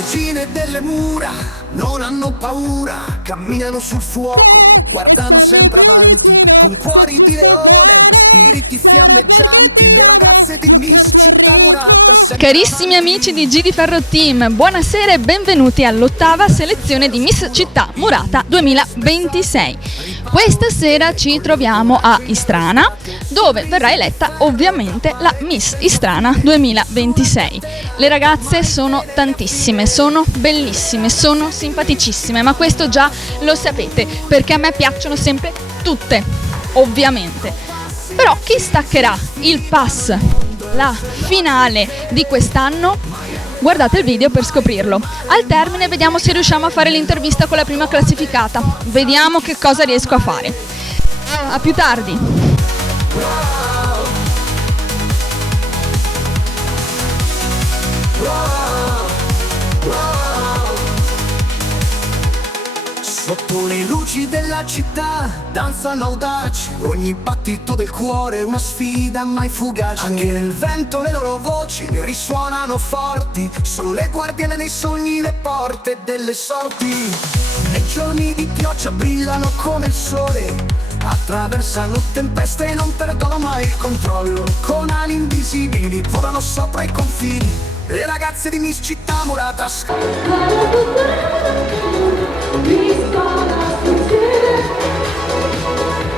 regine delle mura non hanno paura, camminano sul fuoco. E stammi più vicino, se ci sto bene, sarà perché ti amo, io canto al ritmo. Carissimi amici di G di Ferro Team, buonasera e benvenuti all'8ª selezione di Miss Città Murata 2026. Questa sera ci troviamo a Istrana, dove verrà eletta ovviamente la Miss Istrana 2026. Le ragazze sono tantissime, sono bellissime, sono simpaticissime, ma questo già lo sapete, perché a me piacciono sempre tutte, ovviamente. Però chi staccherà il pass, la finale di quest'anno? Guardate il video per scoprirlo. Al termine vediamo se riusciamo a fare l'intervista con la prima classificata. Vediamo che cosa riesco a fare. A più tardi. Sotto le luci della città danzano audaci, ogni battito del cuore è una sfida mai fugace. Anche nel vento le loro voci risuonano forti, sono le guardiane dei sogni, le porte delle sorti. Nei giorni di pioggia brillano come il sole, attraversano tempeste e non perdono mai il controllo. Con ali invisibili volano sopra i confini, le ragazze di Miss Città Murata.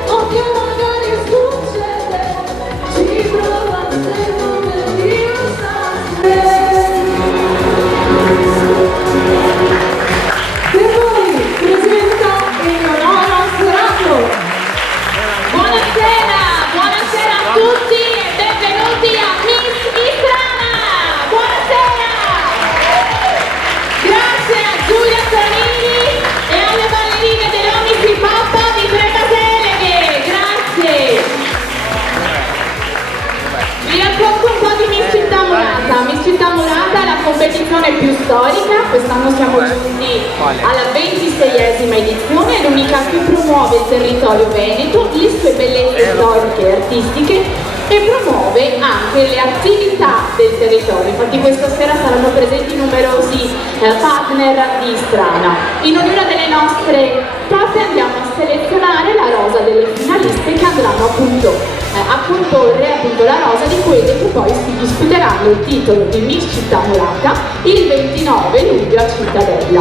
Occhio magari succede, ci provate come Dio sa. Per voi presenta Eleonora Sforato. Buonasera a tutti e benvenuti a Miss Istrana. Buonasera. Grazie a Giulia Zanini e alle ballerine dell'Omisi Pappa di Trentaseleghe. Grazie. Vi racconto un po' di Miss Città Murata. Miss Città Murata è la competizione più storica, quest'anno siamo giunti alla 26esima edizione, è l'unica che promuove il territorio veneto, le sue bellezze storiche e artistiche e promuove anche le attività del territorio. Infatti questa sera saranno presenti numerosi partner di Istrana. In ognuna delle nostre tappe andiamo a selezionare la rosa delle finaliste che andranno appunto a comporre la rosa di quelle che poi si disputeranno il titolo di Miss Città Murata il 29 luglio a Cittadella.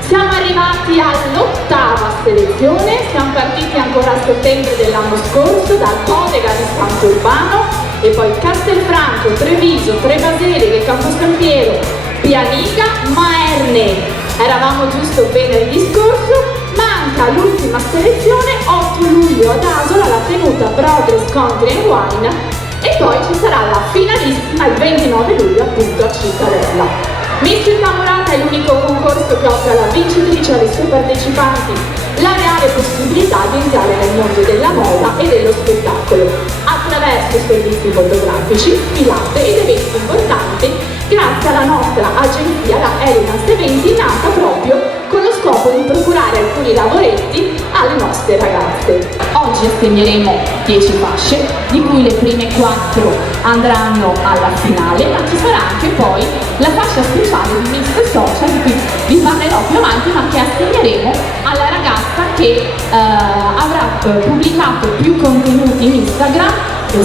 Siamo arrivati all'8ª selezione, siamo partiti ancora a settembre dell'anno scorso dal Podega di Santo Urbano e poi Castelfranco, Treviso, Trebaseleghe, Camposampiero, Pianica, Maerne. Eravamo giusto venerdì scorso. Manca l'ultima selezione, 8 luglio ad Asola, la tenuta Progress Country and Wine, e poi ci sarà la finalissima il 29 luglio appunto a Cittadella. Miss Città Murata è l'unico concorso che offre alla vincitrice e alle sue partecipanti la reale possibilità di entrare nel mondo della moda e dello spettacolo attraverso servizi fotografici, filate ed eventi importanti grazie alla nostra agenzia, la Elegance Eventi, nata proprio con lo scopo di procurare alcuni lavoretti alle nostre ragazze. Oggi assegneremo 10 fasce, di cui le prime 4 andranno alla finale, ma ci sarà anche poi la fascia speciale di Miss Social, di cui vi parlerò più avanti, ma che assegneremo alla ragazza che avrà pubblicato più contenuti in Instagram,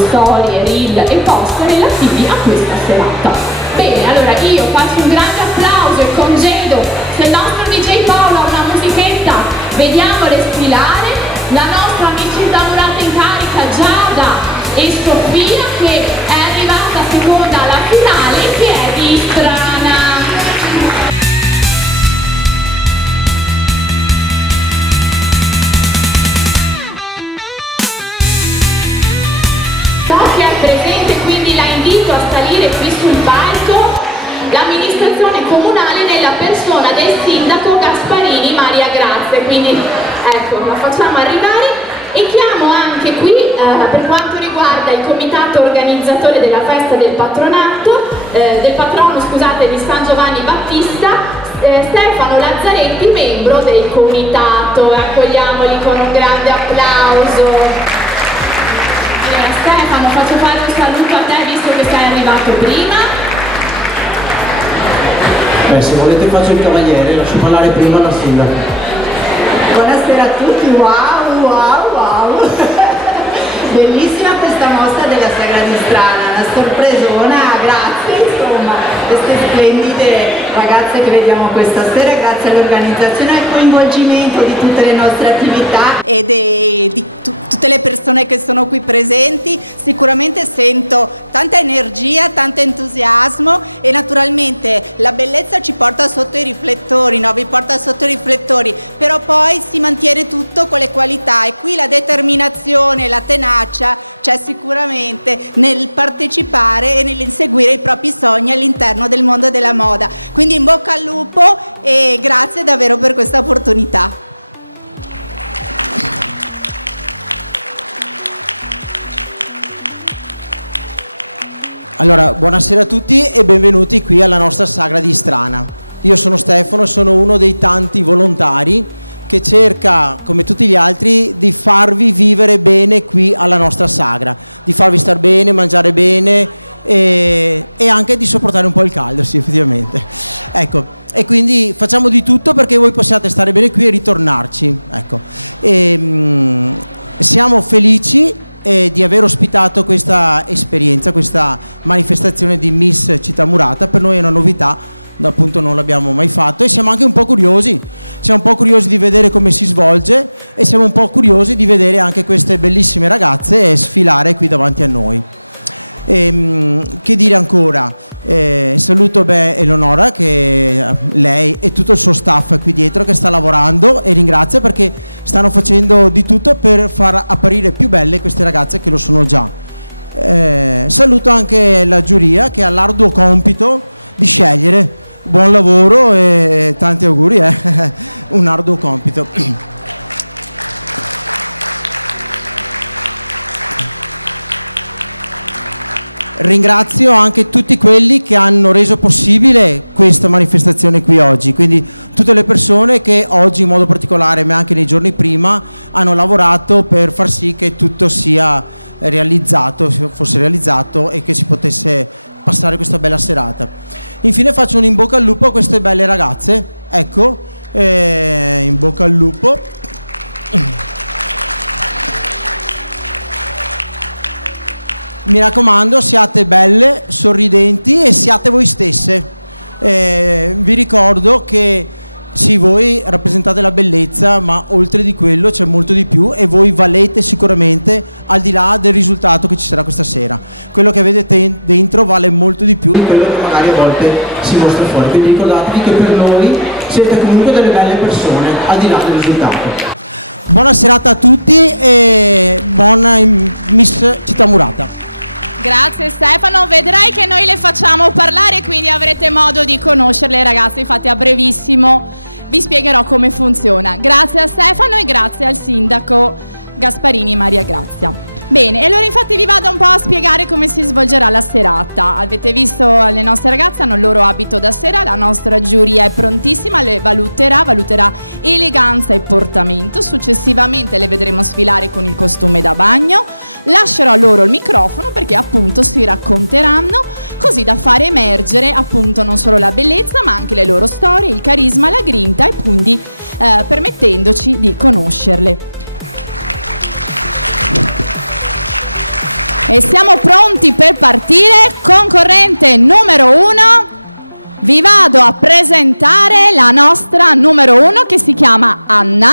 storie, reel e post relativi a questa serata. Bene, allora io faccio un grande applauso e congedo se il nostro DJ Paolo ha una musichetta, vediamole sfilare, la nostra Miss Città Murata in carica Giada e Sofia, che è arrivata seconda alla finale, che è di Istrana. Sofia è presente, quindi la invito a salire qui sul palco. L'amministrazione comunale nella persona del sindaco Gasparini Maria Grazia, quindi ecco, la facciamo arrivare e chiamo anche qui per quanto riguarda il comitato organizzatore della festa del patronato, del patrono scusate, di San Giovanni Battista, Stefano Lazzaretti, membro del comitato. Accogliamoli con un grande applauso. Stefano, faccio fare un saluto a te visto che sei arrivato prima. Se volete faccio il cavaliere, lascio parlare prima la sigla. Buonasera a tutti, wow! Bellissima questa mostra della Sagra di Strana, una sorpresona, grazie insomma, queste splendide ragazze che vediamo questa sera, grazie all'organizzazione e al coinvolgimento di tutte le nostre attività e di tutte le persone che sono qui presenti. Sicuramente sento tanta energia, tanto entusiasmo e naturalmente la bellezza ci porta sotto i riflettori, no? Vi porta sotto i riflettori, però poi si mantiene tutto con le qualità e qui la determinazione, la tenacia c'è sicuramente nel partecipare e nell'inseguire i propri sogni all'interno del mondo della moda. Quindi in bocca al lupo e grazie davvero per questa opportunità. Allora, buonasera a tutti e benvenuti qui alla nostra Sagra di Strana. Io sono Stefano e sono uno dei tanti volontari che cerca, come tutti gli altri, di farvi vivere bene qui alla nostra Sagra, di farvi star bene, mangiare bene e anche di sopportare un po' il caldo, sì, effettivamente. Ecco, e quindi facciamo di tutto perché voi possiate stare bene qui e ritornarci. Ecco. Siamo felici di aver ospitato questa esperienza, questa manifestazione di Miss Città Murata. Per noi è una novità, appunto non l'abbiamo mai fatto e siamo anche un po' curiosi. Siamo un po' curiosi di vedere come si svolge e siamo un po' curiosi di vedere anche queste bellissime ragazze sfilare qui davanti a noi. Che dire ancora? Saluto Eleonora, che lei e tutto il suo staff qui dietro che sta lavorando, e ringrazio perché stanno facendo di tutto per far apparire più belle queste ragazze che lo sono già. Saluto anche la giuria che ha l'arduo compito di scegliere. Buon lavoro e tanti auguri, un arduo compito. Ringrazio anche tutti quelli che hanno reso possibile questa manifestazione qui oggi, quindi tutte le persone che oggi in modo particolare, ma anche nei giorni prima, hanno lavorato per far sì che tutto sia realizzato, fosse realizzato e che si potesse passare questa bella serata. Infine faccio un in bocca al lupo a queste belle ragazze, ecco, in bocca al lupo. Mi raccomando, siate belle, sorridenti e siate voi stesse. Vi ricordo che sì, voi rappresentate la bellezza, ma oltre di quello c'è molto di più e voi valete sicuramente al di là del risultato che ci sarà questa sera. Quello che avete dentro vale molto di più di quello che magari a volte si mostra fuori. Quindi ricordatevi che per noi siete comunque delle belle persone al di là del risultato. Buona serata a tutti e buona Miss Città Murata. Grazie Stefano, vedrai che noi le facciamo parlare, quindi avrete modo di conoscerle ragazze, infatti a brevissimo vi spiegherò come funziona. Grazie a Stefano e grazie al sindaco Gasparini Maria Grazia. Bene, e allora infatti vi vado un po' a spiegare come si svolgerà la serata. Avete visto le nostre ragazze hanno il loro abito da sera, la nostra giuria è prontissima, le valuterà eleganza e portamento, successivamente le vedremo sfilare con il costume da bagno, lascerò loro il microfono perché appunto si racconteranno, così da fare emergere appunto non solo la bellezza ma anche le loro storie, il carisma, la grinta e quindi permettendoci di conoscerle. E siamo pronti per partire. Concorrente numero 1, vi vado a presentare la nostra numero 1 che si chiama Anna,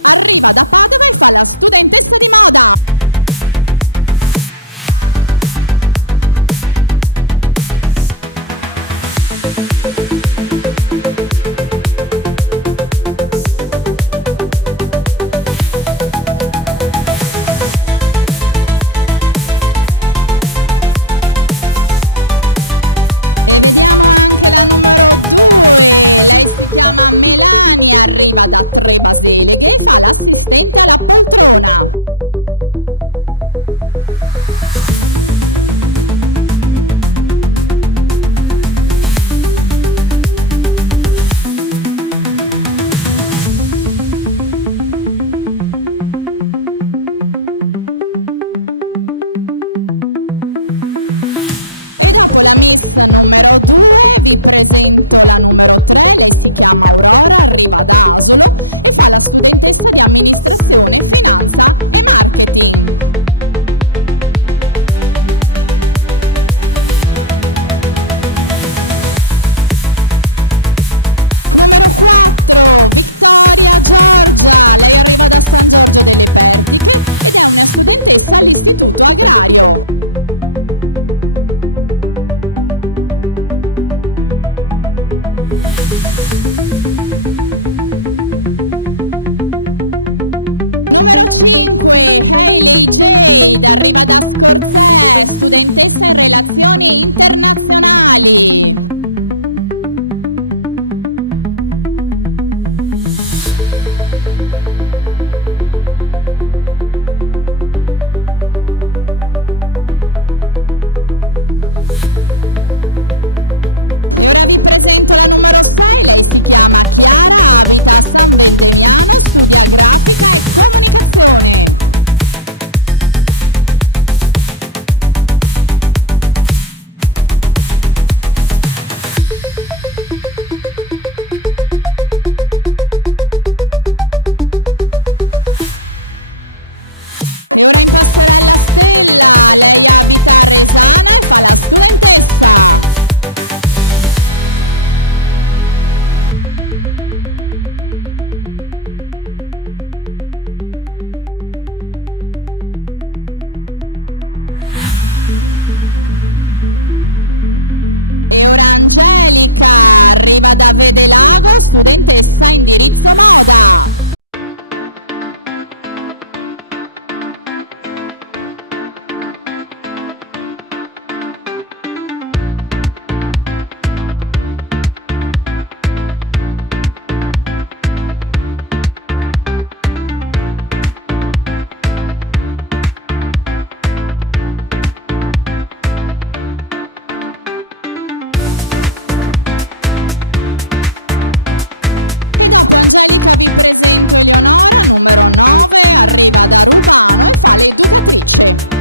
arriva da Padova e fa la studentessa di moda. E vediamo anche la numero 2, lei si chiama Melania, arriva da Tre Baseleghe e fa l'assistente alla poltrona. Dopo la Miss numero 2 vi presento la numero 3, lei si chiama Aurora, arriva da Asolo e fa la studentessa di amministrazione, finanza e marketing. Numero 4, Vittoria Giorgia, lei arriva da San Giorgio delle Pertiche ed è una studentessa all'Istituto Agrario. Numero 5, Hailey Jade, arriva da Scorzè, studentessa in relazioni internazionali. E ora vi presento la numero 6, lei si chiama Chiara, abita a San Vendemiano, studia grafica e comunicazione. E ora in passerella Stella, lei abita a Resana e fa la studentessa. E ora Angelica, arriva da Vedelago, studentessa indirizzo moda. E dopo Angelica vi presento Eleonora, numero 9, arriva da Rubano e fa l'educatrice.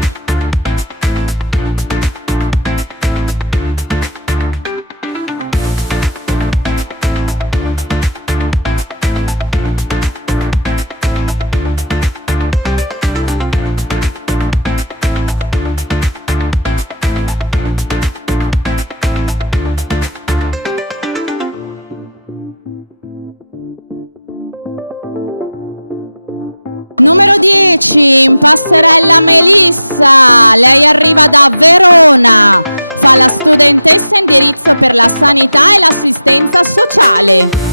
Numero 10, in passerella Melissa, lei arriva da Verona, fa la studentessa indirizzo per la sanità e l'assistenza sociale.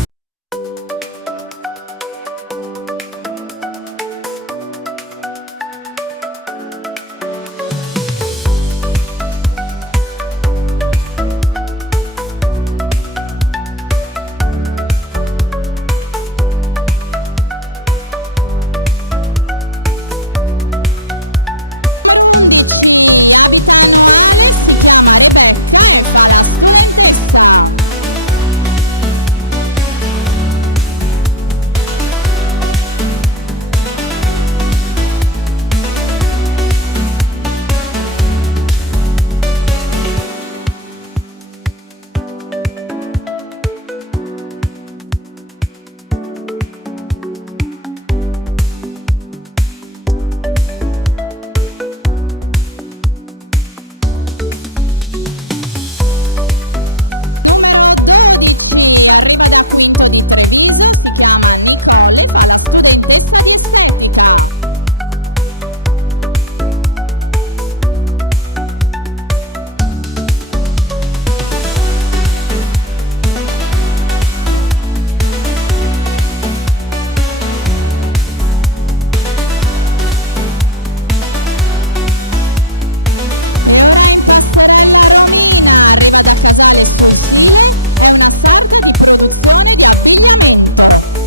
Numero 11, abita a Noale, si chiama Rebecca e fa la studentessa. Numero 12, arriva da Quinto di Treviso, si chiama Nicole e fa la studentessa di estetica. E ora in passerella Romina, arriva da Casale sul Sile, è una sarta di produzione di abbigliamento.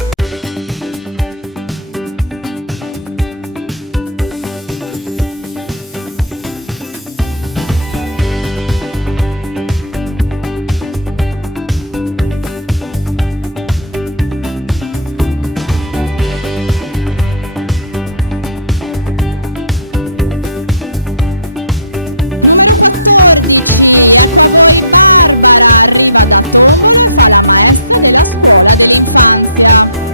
Numero 14, ecco a voi Barbara, arriva da Tombolo e fa la maestra della scuola dell'infanzia.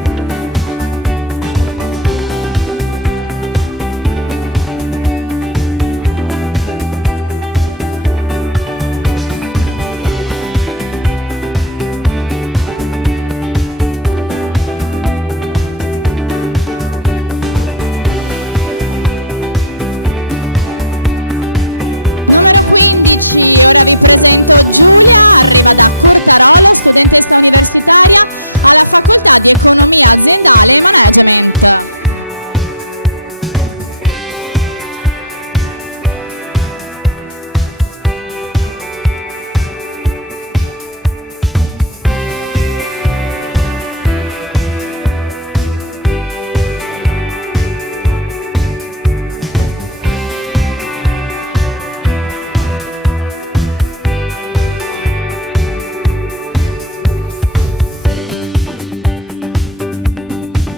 Numero 15, ora vi presento Giulia, arriva da Cortarolo, studentessa universitaria alla facoltà di Economia Aziendale e Management.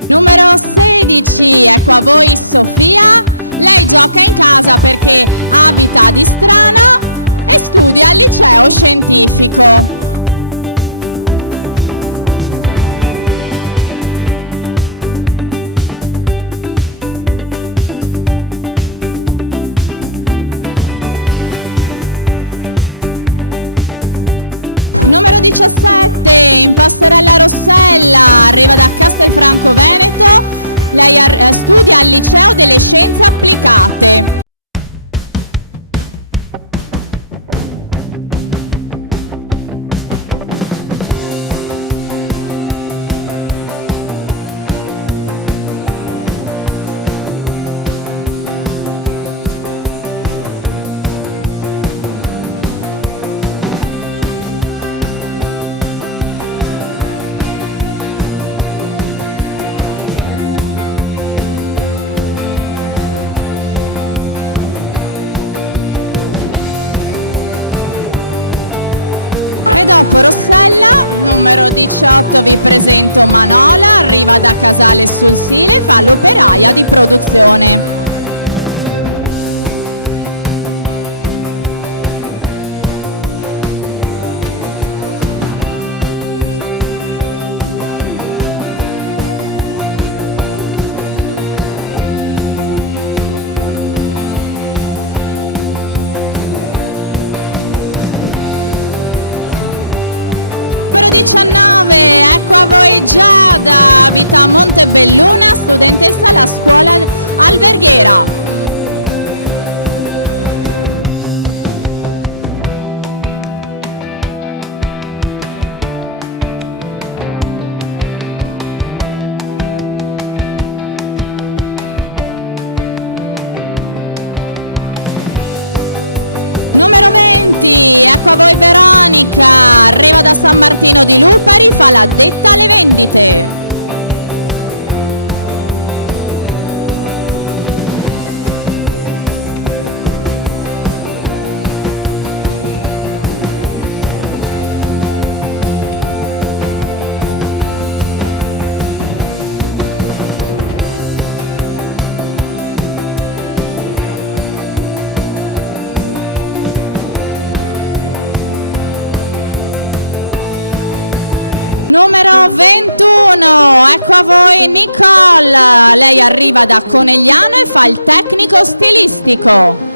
Numero 16, ecco a voi Sofia, lei gioca in casa perché abita ad Istrana e studia al liceo scientifico. Numero 17, in Passerella Rossella, arriva da Castelfranco Veneto, lei studia al liceo delle scienze applicate. E dopo Rossella, numero 18, vi presento Manola, arriva da Casale sul Sile, fa l'operaia di produzione. Numero 19, ecco a voi Giada, abita a Montebelluna, studentessa alla scuola alberghiera. Numero 20, ecco a voi Veronica, arriva da San Martino di Lupari, fa l'addetta alle vendite. Numero 21, ecco a voi Nicole, lei arriva da Conegliano e fa il tecnico stilistico.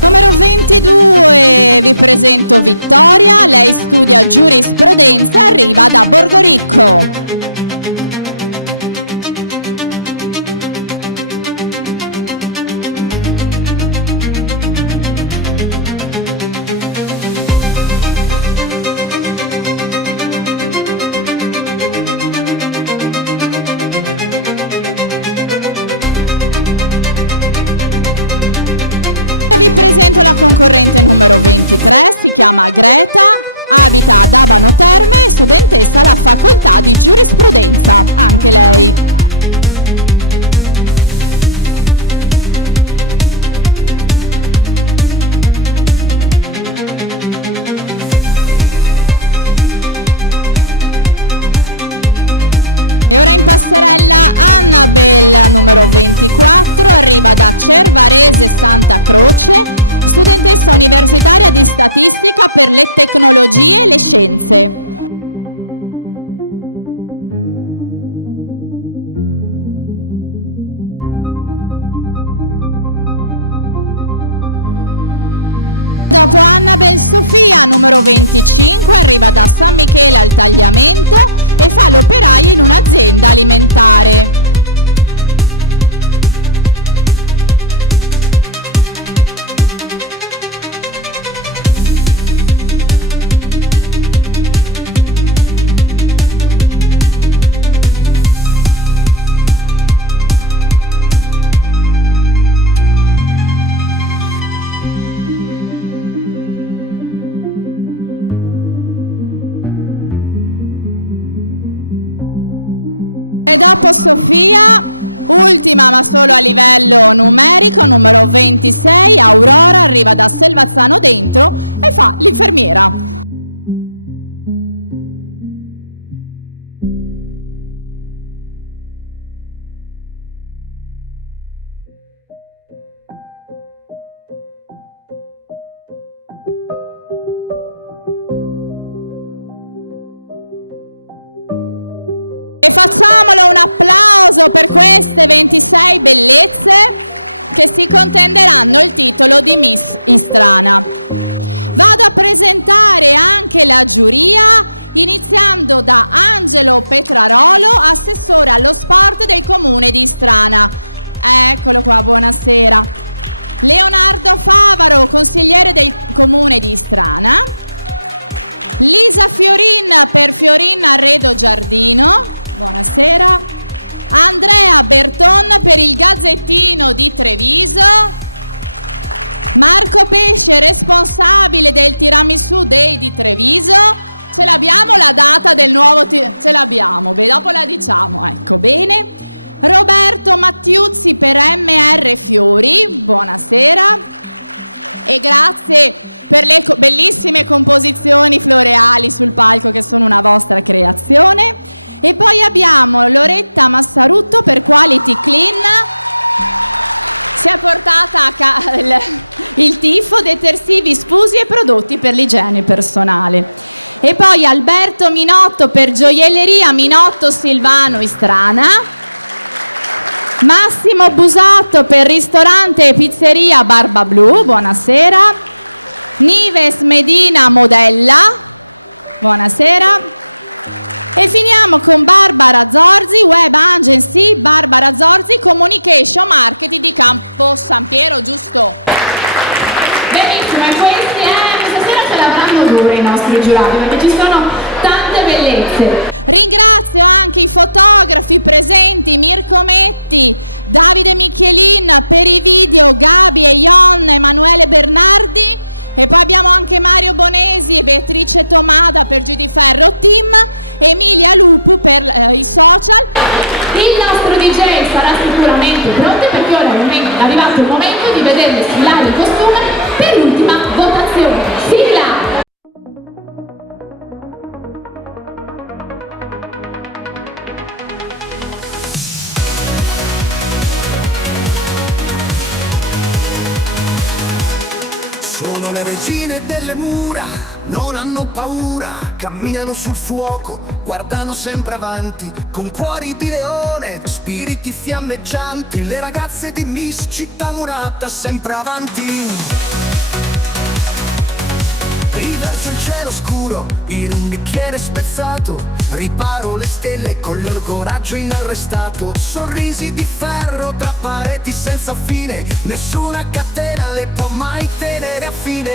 Numero 22, vi presento Vittoria, lei studia giurisprudenza e arriva da Borgoricco. Vi presento la concorrente numero 23, si chiama Greta, abita ad Abano Terme e studentessa alla facoltà di giurisprudenza, anche lei. E ora in passerella Annabel, numero 24, arriva da Cervarese Santa Croce, studentessa universitaria di statistica per le tecnologie e le scienze. Dopo Annabel Sofia, numero 25, arriva da San Michele al Tagliamento e fa l'operaia in un'azienda alimentare. E dopo Sofia, ultima ma solo a livello numerico, numero 26, Aurora, arriva da Selvazzano Dentro e fa l'infermiera. E facciamolo un applauso per queste 26 bellezze che si contenderanno il titolo di Miss Istrana. Vado a presentare anche la giuria, iniziando da Angelo Petrarolo, assessore allo sport del comune di Istrana. Eccolo qua, buonasera. Leonardo Favaro, consigliere del comune di Istrana. Lisa Fiorin per Fiorin Arredo Giardino. Buonasera. Andrea Berton per il Gazzettino di Treviso. Marco Pesce, responsabile del Tiramisù Day di Treviso. Ce l'abbiamo la data del nuovo ce l'abbiamo, beh, dopo la diciamo, ecco, bene. Roberto Mattiuzzi per MR Fiori. Buonasera. E grazie per le bellissime composizioni floreali sul palco che sono una vostra creazione. E poi abbiamo Loretta Massarutto per Quality Clean, si è portata il tifo, detersivi sfusi e prodotti per l'igiene personale. E poi Alberto Minotto per Gioielleria Minotto Silvano Istrana. Massimo Busatto per Ristorante e Pizzeria Barba Blu, buonasera. Nives Medina Modella, buonasera. E finiamo con Barbara Zorzi, Web Agency, Barbara Zorzi, Communication Marketing di Campo San Piero, giusto? Benissimo, e questi stasera ce l'avranno dure i nostri giurati, perché ci sono tante bellezze. Ringrazio anche i fotografi presenti, Mirko Metti, Davide Michelin per i video, Gabi e Ion, Emanuele Bernardi. E poi abbiamo anche Mario Bonesi e Beatrice Tomada per Giù di Ferro Team, Emilia Lupu per i social. Il nostro DJ sarà sicuramente pronto, perché ora è arrivato il momento di vedere sfilare il costume per l'ultima votazione. Sigla! Sono le regine delle mura, non hanno paura, camminano sul fuoco, guardano sempre avanti, con cuori di leone, spiriti fiammeggianti, le ragazze di Miss Città Murata sempre avanti. Riverso il cielo scuro in un bicchiere spezzato, riparo le stelle con il loro coraggio inarrestato. Sorrisi di ferro tra pareti senza fine, nessuna catena le può mai tenere a fine.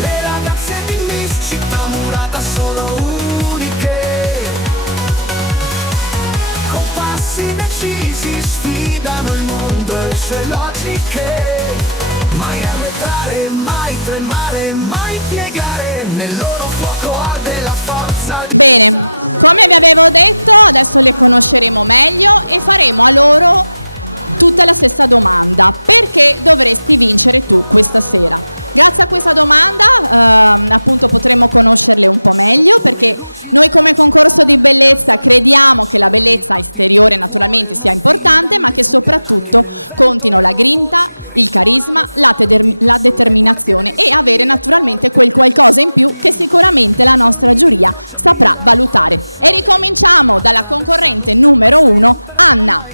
Le ragazze di Miss Città Murata sono uniche, con passi decisi sfidano il mondo e le sue logiche. Mai arretrare, mai tremare, mai piegare, nel loro fuoco arde la forza. Bene, come vi avevo detto, adesso le conosceremo meglio e faremo a loro tutta la stessa domanda. Perché dovresti vincere tu questa sera? Grazie a questa domanda appunto potremo conoscerle un po' meglio, perché noi come concorso di bellezza crediamo che la bellezza esteriore naturalmente sia importante, ma che soprattutto contino la grinta, il carisma, la determinazione e avere naturalmente quel qualcosa in più che sicuramente la nostra giuria saprà valutare. E ricominciamo dalla concorrente numero 1, Anna.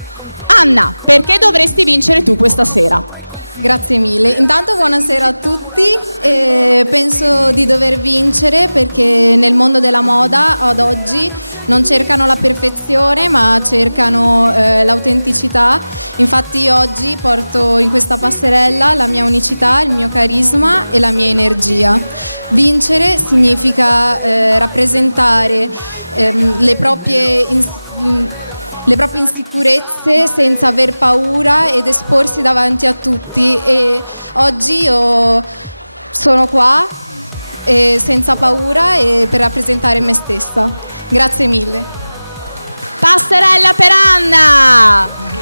Anna, perché dovresti vincere tu questa sera? Grazie mille. Intanto buonasera a tutti. Penso di dover vincere perché nel mondo della moda ad oggi non cercano la perfezione ma cercano l'autenticità. Infatti oggi porto in questa passerella la mia unicità, il mio carisma e la mia energia. Vincere significa rappresentare le proprie insicurezze senza aver paura ed esporsi davanti a tutti, e oggi io sono qua senza paura e per rappresentare me stessa. Grazie mille. Passerella per Anna!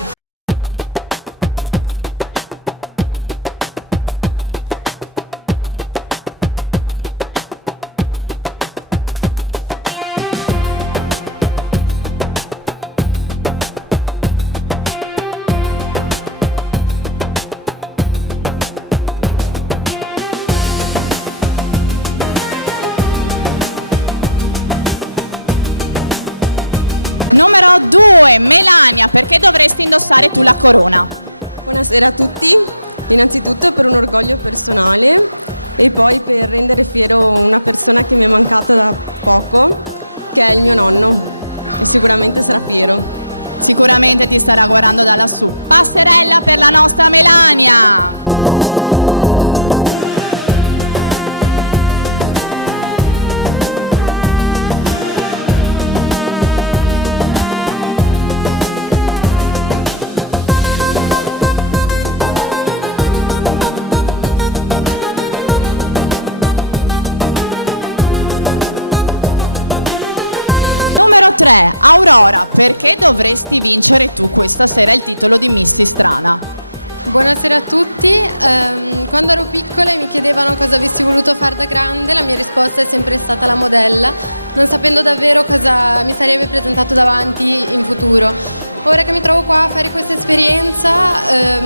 Numero 2, Melania, perché dovresti indossare tu la corona? Buonasera a tutti, innanzitutto per un orgoglio personale e poi per rendere fiero una persona che mi è mancata da poco, che è il mio nonno, e sicuramente sarà fiero. Sicuramente ti starà guardando da lassù. Passerella per la nostra Melania! Numero 3, Aurora, perché dovresti vincere tu questa sera il titolo di Miss Istrana? Buonasera a tutti. Quando ero piccola e mi chiedevano cosa avessi voluto fare da grande, la mia risposta è sempre stata la modella, non sapendo davvero cosa mi sarebbe presentato davanti in futuro. Ora che mi trovo qua a fare questa esperienza,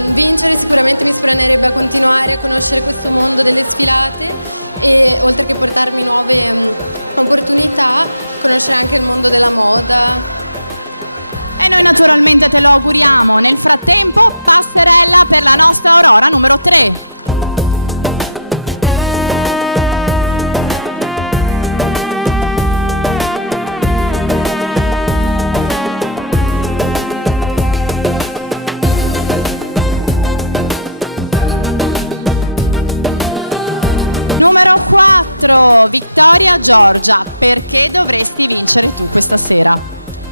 vincere sicuramente mi spronerebbe a continuare a conoscere questo mondo delle sfilate e oltre che portarmi nuove opportunità, conoscere anche il mondo della moda. E noi naturalmente te lo auguriamo. Nel frattempo, passerella per la nostra Aurora numero 3. Numero 4, Vittoria Giorgia, perché dovresti vincere tu questa sera?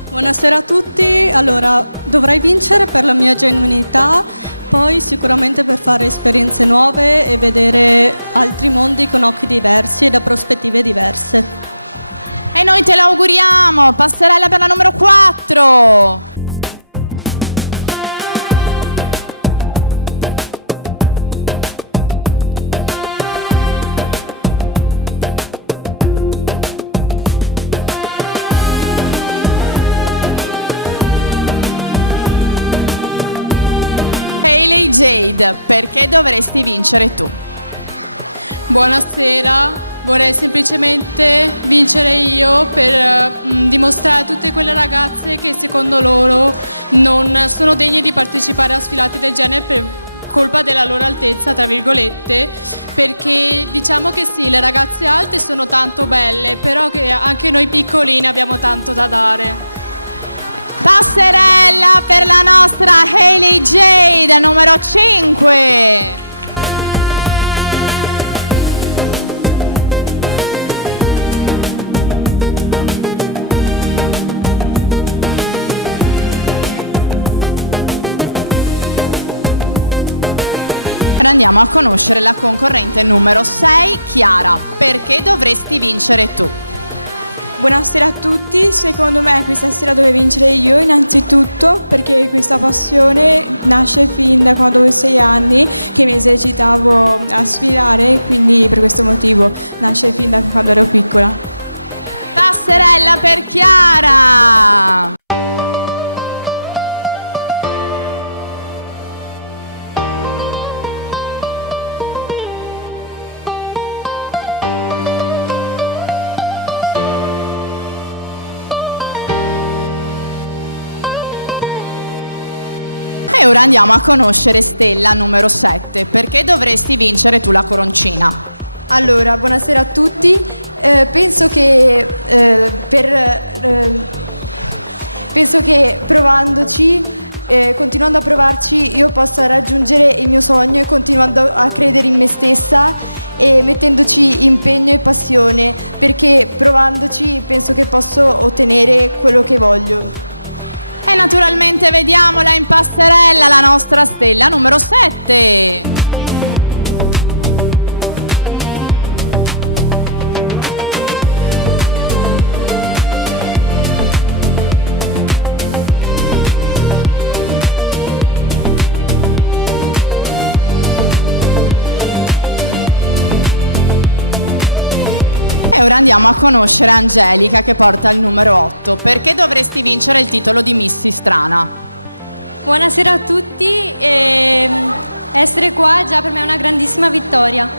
Buonasera a tutti, allora dovrei vincere per la mia genuinità, poi sicuramente per fare esperienze nuove e vedere altri mondi con occhi diversi e da prospettive diverse. E noi te lo auguriamo, passerella per la numero 4. Hailey Jade, perché dovresti vincere tu? Buonasera, vorrei semplicemente vincere io per dimostrare a tutte quelle ragazze che secondo loro non sono degne di partecipare a sfilate del genere per colpa della loro altezza, tra virgolette, perché diciamo che sì, le ragazze alte sono tanto belle, però che anche noi piccolini abbiamo tanto da dare. Passerella per la nostra Hailey Jade, numero 5. Andiamo a conoscere la concorrente numero 6, Chiara. Perché dovresti vincere tu? Buonasera a tutti, secondo me questa sera dovrei vincere io innanzitutto perché questa passione nasce fin da quando avevo 6 anni che mi esercitavo a sfilare, quindi per questo motivo nasce fin da quando ero piccola. Passerella per Chiara! E ora andiamo a conoscere Stella numero 7. Perché dovresti vincere tu la coroncina? Allora, buonasera a tutti. Penso che provandoci, continuando a provarci, io possa raggiungere il mio sogno e continuando a credere in me stessa e mettendoci impegno e passione, perché provandoci penso che posso ottenere quello che voglio. E naturalmente vediamola in passerella la nostra Stella numero 7. E ora andiamo a conoscere Angelica che porta il numero 8. Perché dovresti vincere il titolo di Miss Istrana? Buonasera a tutti, essere qua già per me è una grandissima vittoria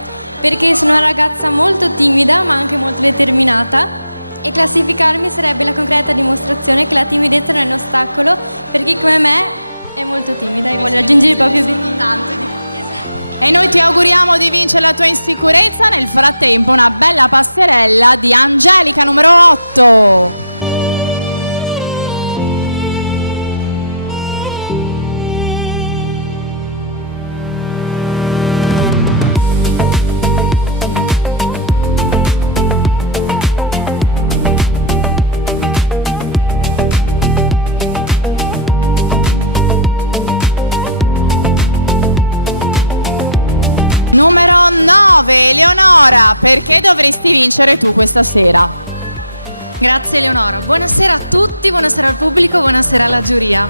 perché sono una ragazza molto timida ma anche molto determinata e classificarmi sarebbe la concreta dimostrazione che la timidezza non è un ostacolo per chi come me è molto timida e vuole raggiungere i propri obiettivi. E noi ti auguriamo di vincere la tua insicurezza. Nel frattempo una bella passerella di Angelica numero 8. Numero 9, Eleonora, perché dovresti vincere tu questa sera? Grazie Eleonora, buonasera a tutti, buonasera al pubblico, buonasera alla giuria.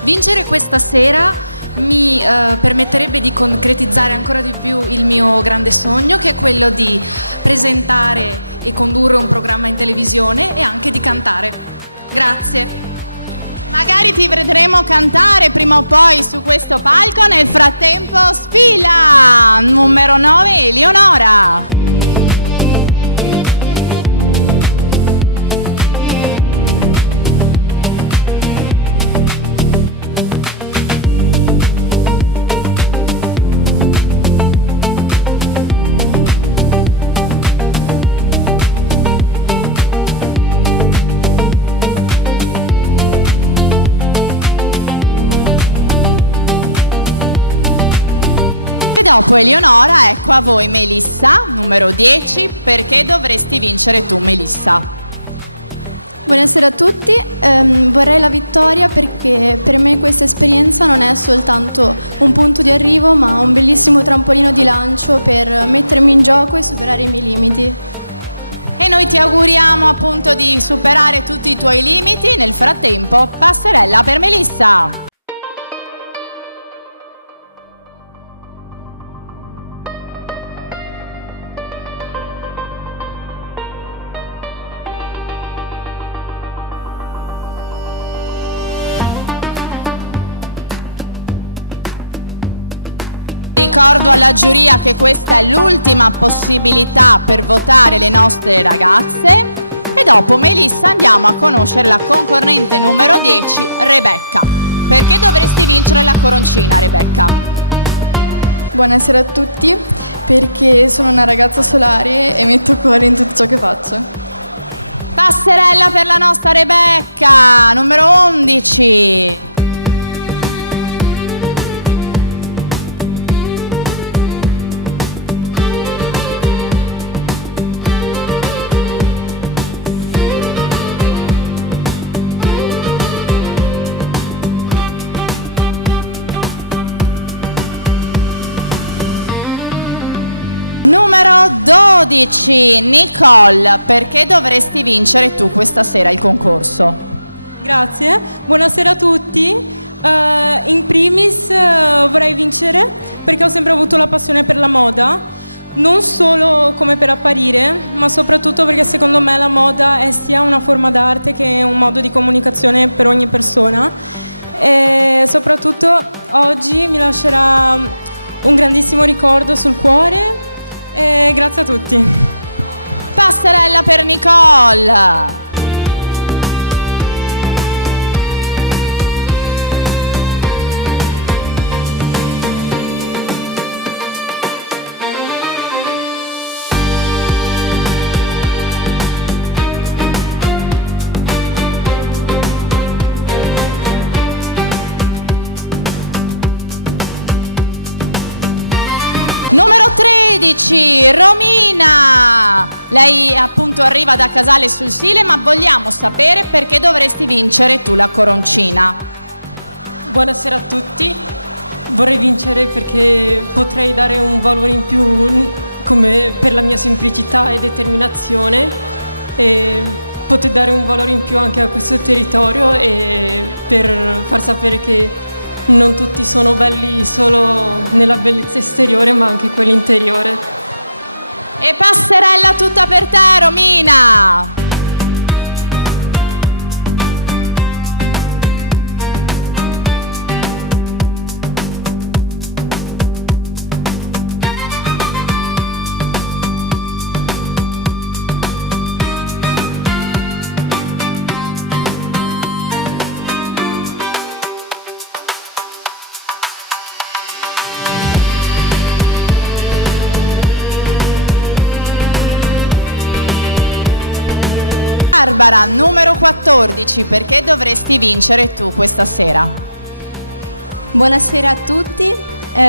Vincere questa sera mi permetterebbe di concretizzare ancora di più il mio grande sogno, che è quello di presentare e condurre un programma in televisione e anche di cantare. Grazie. Magari ti vedremo cantare prima o poi su questo palco. Nel frattempo sfila numero 9 Eleonora. E dopo Eleonora, ecco a voi Melissa, numero 10, perché dovresti vincere tu Melissa? Buonasera a tutti, vorrei la vittoria perché per me questa esperienza non è soltanto un punto di arrivo ma un bellissimo trampolino di lancio per mettermi in gioco e superare i miei limiti. E noi ti auguriamo appunto di superare tutti i tuoi limiti. Nel frattempo passerella per Melissa. Ricordo alla giuria che questa è l'ultima possibilità per votare le nostre ragazze e dopo Melissa andiamo a conoscere la concorrente numero 10, Rebecca. Perché dovresti vincere la coroncina, Rebecca? Buonasera a tutti, perché sono una ragazza solare e metto cuore in tutto ciò che faccio. Passerella per la nostra Rebecca, numero 11. Numero Numero 12, Nicole, perché dovresti vincere tu questa sera il concorso? Grazie, buonasera a tutti. In primis vorrei vincere perché ho sempre avuto la passione per la moda, non solo come per apparire, ma soprattutto perché secondo me la moda è sia una forma d'arte che un modo di comunicazione per ogni persona. E soprattutto oggi mi lascerà un grandissimo ricordo sul cuore e grazie a tutti. Passerella per Nicole. Numero 13, Romina. Lei appunto arriva da Casale sul Sile, ma vogliamo sapere perché dovresti vincere tu la coroncina. Buonasera a tutti, vorrei vincere perché potrei dare un valore in più come per la mia semplicità e determinazione e poter dare un valore in più anche a questo territorio e per far sapere che non tutti sono belli solo nella bellezza esteriore, ma anche quella interiore. E passerella tutta per te, Romina. Barbara, numero 14, perché dovresti vincere tu questa sera? Buonasera a tutti,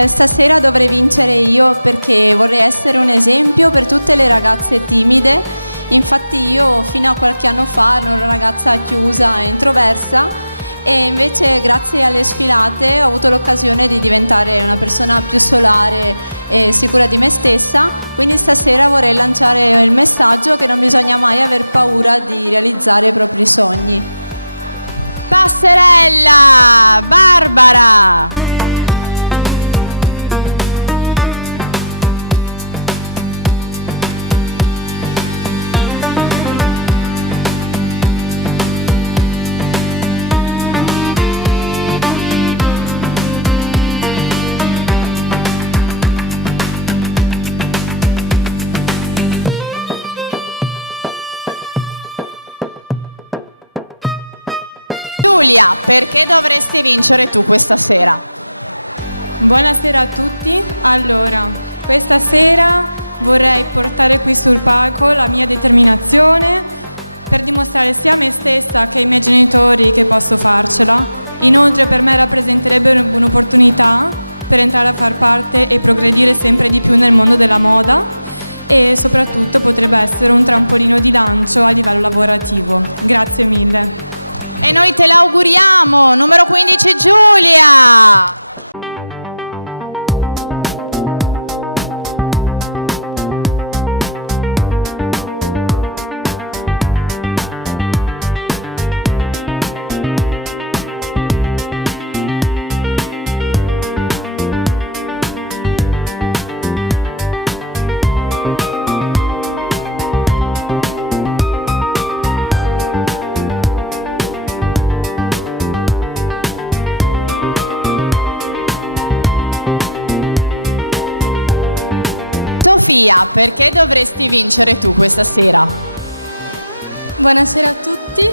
stasera dovrei vincere io perché vorrei essere un esempio per tutte le ragazze timide. Infatti io fino a qualche anno fa ero una ragazza chiusa e introversa e invece grazie alle sfilate ho avuto l'occasione di diventare una persona più solare e sicura di me stessa, quindi stasera vorrei lanciare il messaggio che non bisogna mai aver paura di realizzare i propri sogni. Passerella, Barbara. Giulia, perché dovresti vincere tu questa sera? Buonasera a tutti. Allora, questa sera vorrei portare qui sul palco la mia determinazione per dimostrare sia a me stessa che ai miei genitori che posso farcela. Inoltre per me rappresenterebbe un'opportunità per entrare a far parte e progredire sempre di più nel mondo della moda e soprattutto potrebbe essere un trampolino di lancio a livello lavorativo. Grazie mille. E noi te l'auguriamo. Numero 15, Giulia. Sofia, perché dovresti vincere tu questa sera? Buonasera a tutti,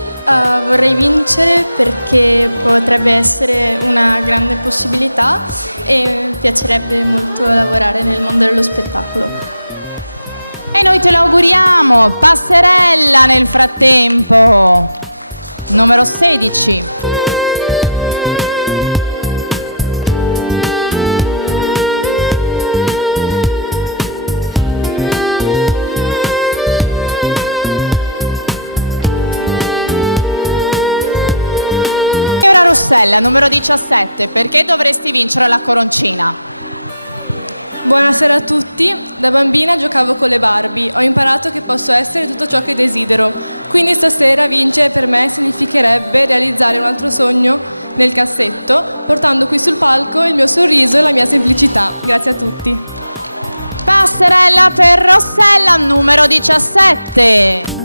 vorrei vincere perché potrebbe essere una grande possibilità e mi piacerebbe molto lavorare nel mondo dello spettacolo. E noi te lo auguriamo. Passerella nel frattempo. Numero 16. Rossella, numero 17, perché dovresti vincere la coroncina? Buonasera a tutti. Da bambina giocavo con le Barbie. Ho imparato che posso essere tutto ciò che desidero. Quindi stasera vincere per me significherebbe realizzare un altro sogno nel cassetto, portando qui sul palco il mio sorriso e la mia semplicità. Grazie a tutti. Passerella per Rossella, numero 17.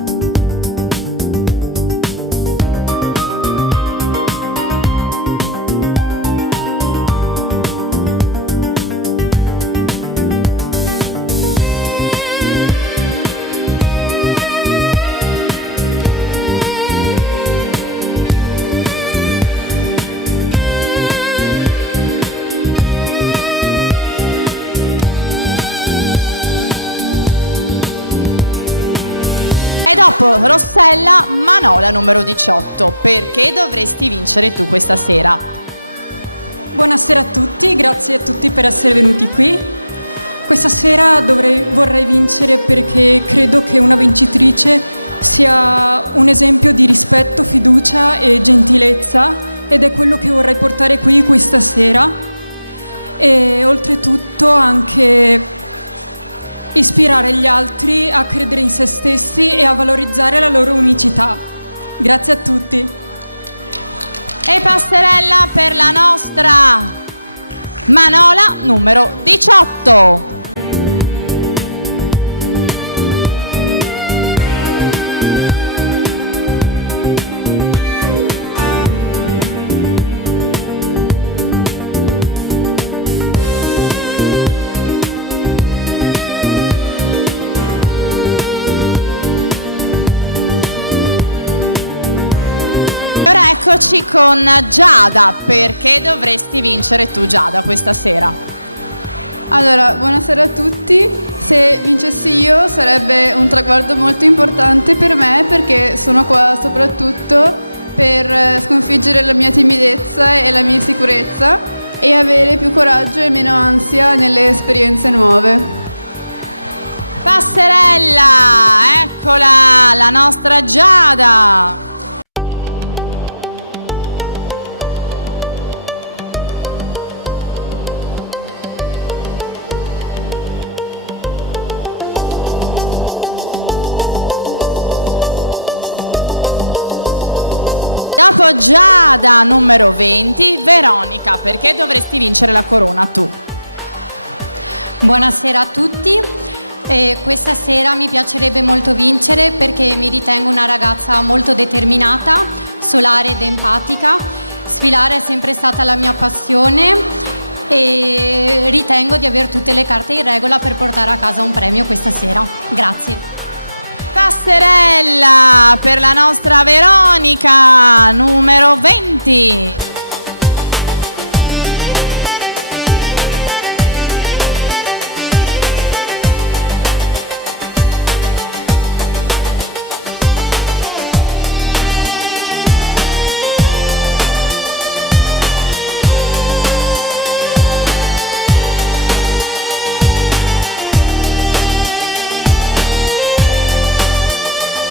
E dopo Rossella, Manola numero 18. Perché dovresti vincere tu questa sera? Buonasera a tutti, grazie a tutti per essere venuti qui. Questa sera vorrei vincere perché credo che una vincitrice sia un esempio di rispetto, fiducia e gentilezza, ed è quello che vorrei portare qui questa sera. E oltretutto anche ispirare gli altri a credere in se stessi e a valorizzare la loro unicità. Grazie a tutti. E passerella per la nostra Manola numero 18. Ora eccoci con Giada. Perché dovresti vincere tu, Giada, questa sera? Allora, buonasera a tutti. Se vincessi io sarebbe un traguardo molto importante per me, perché sono qua soprattutto per sconfiggere la mia timidezza e la mia insicurezza e avere più coraggio e meno ansia nelle esperienze nuove. Passerella, eccola, la nostra Giada. Dopo Giada numero 20, Veronica. Perché dovresti vincere la corona tu? Buonasera a tutti. Questa sera mi piacerebbe molto vincere perché mi ritengo una ragazza molto determinata, solare ed empatica. Sfilare è sempre stata la mia passione e ritengo di avere tutte le carte in regola per portare a casa un premio questa sera. Grazie. Passerella per la nostra Veronica, numero 20.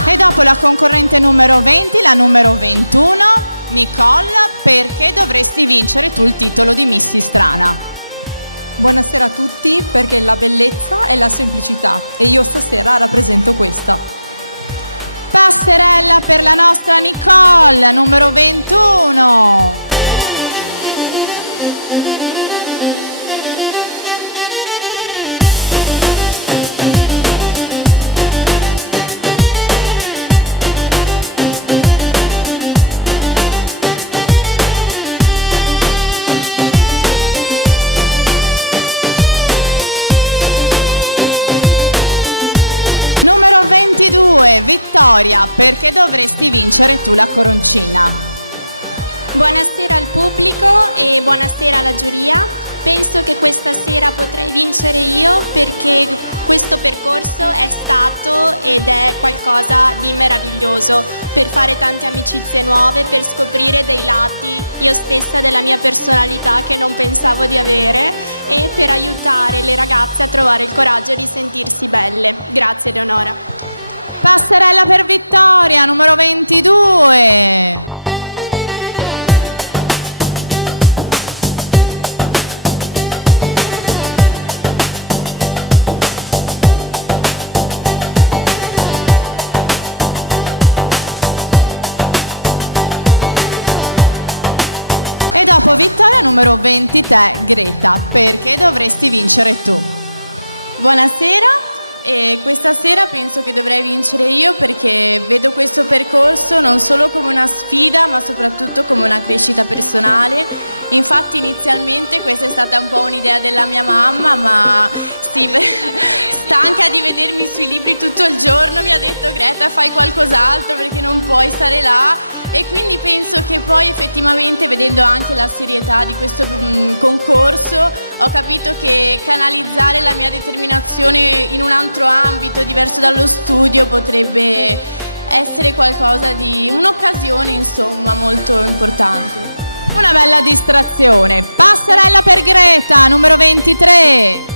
E dopo la concorrente numero 20, la numero 21, Nicole. Perché dovresti vincere tu il titolo di Miss Istrana? Buonasera a tutti, perché la bellezza è la semplicità e io stasera rappresento questa. Passerella per la nostra Nicole, numero 21. Numero 22, Vittoria. Perché dovresti vincere tu la coroncina? Buonasera al pubblico e buonasera alla giuria. Penso che questa sera potrei vincere io perché questo percorso è stato ed è qualcosa di meraviglioso per fare tante amicizie nuove, per scoprire dei lati io stessa della mia personalità che non pensavo di avere e per aiutare le ragazze a trovare il coraggio di sentirsi belle. Grazie Eleonora. Passerella per Vittoria, numero 22. E dopo Vittoria, numero 23, Greta, perché dovresti vincere tu? Buonasera, e questa sera penso che dovrei vincere io perché vedo questo percorso non solo come una sfida ma soprattutto come una crescita personale. Infatti inizialmente questa è stata un po' un'idea della mia mamma, ma sì, stanca di vedermi sui libri tutto il giorno mi ha detto: Greta, fai qualcos'altro perché non puoi stare là. E quindi penso che poi effettivamente, vedendo anche la serietà di questo concorso, ho capito che canalizzare la mia determinazione in un altro ambito diverso dallo studio potrebbe essere qualcosa di un'occasione, insomma, molto importante. Una bella distrazione. Passerella per Greta, numero 23.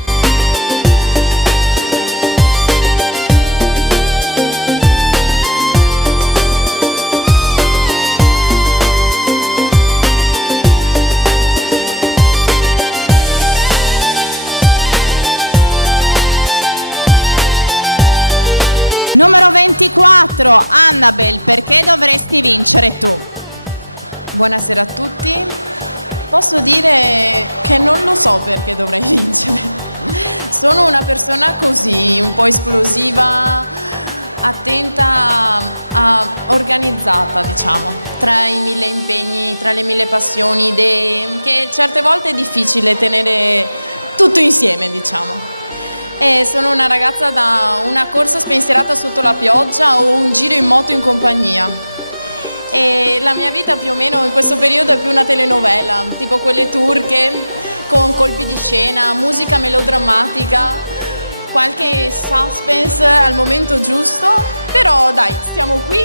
Numero 24, Annabel, perché dovresti vincere tu? Buonasera a tutti. Posso dire che non lo so perché dovrei vincere. Sono una persona così, un po' esplosiva, attenta, organizzata, diciamo, tra i 1000 impegni, tra le 1000 passioni, idee, che certe volte è difficile tenere tutto insieme, diciamo. E sono una ragazza da una corsa spensierata sotto la pioggia o un giro in moto in compagnia. E la mia vita più o meno in questo periodo è più una telenovela, tipo quelle turche, con colpi di scena, musica melodrammatica, qualche suspense al momento giusto, però dai, siamo qui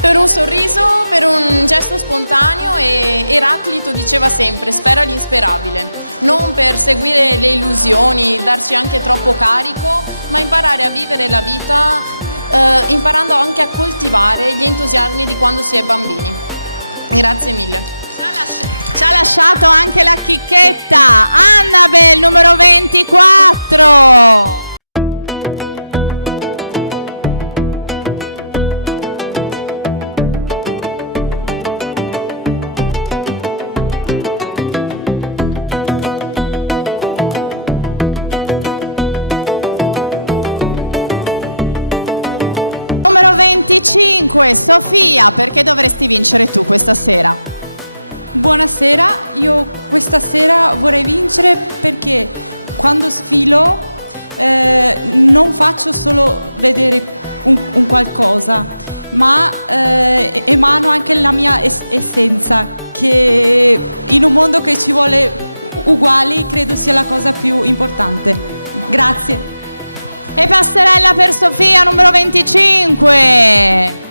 per un sorriso, per un gesto spontaneo, e Eraclito diceva sempre: spera l'insperabile, non per seguire le illusioni, darci anche troppo carico, ma imparare a vivere la vita imparando anche a coltivare gli entusiasmi di quando si è bambini. Grazie mille. Ci ha lasciato anche la chicchetta. Annabel, numero 24. Numero 25, Sofia, perché dovresti vincere tu questa sera? Buonasera, io questa sera vorrei vincere perché quando sfilo non faccio solo vedere un qualcosa, ma emano anche la mia essenza, che in un mondo che ci vuole uguali credo sia la cosa più importante. Grazie. E passerella per Sofia, numero 25.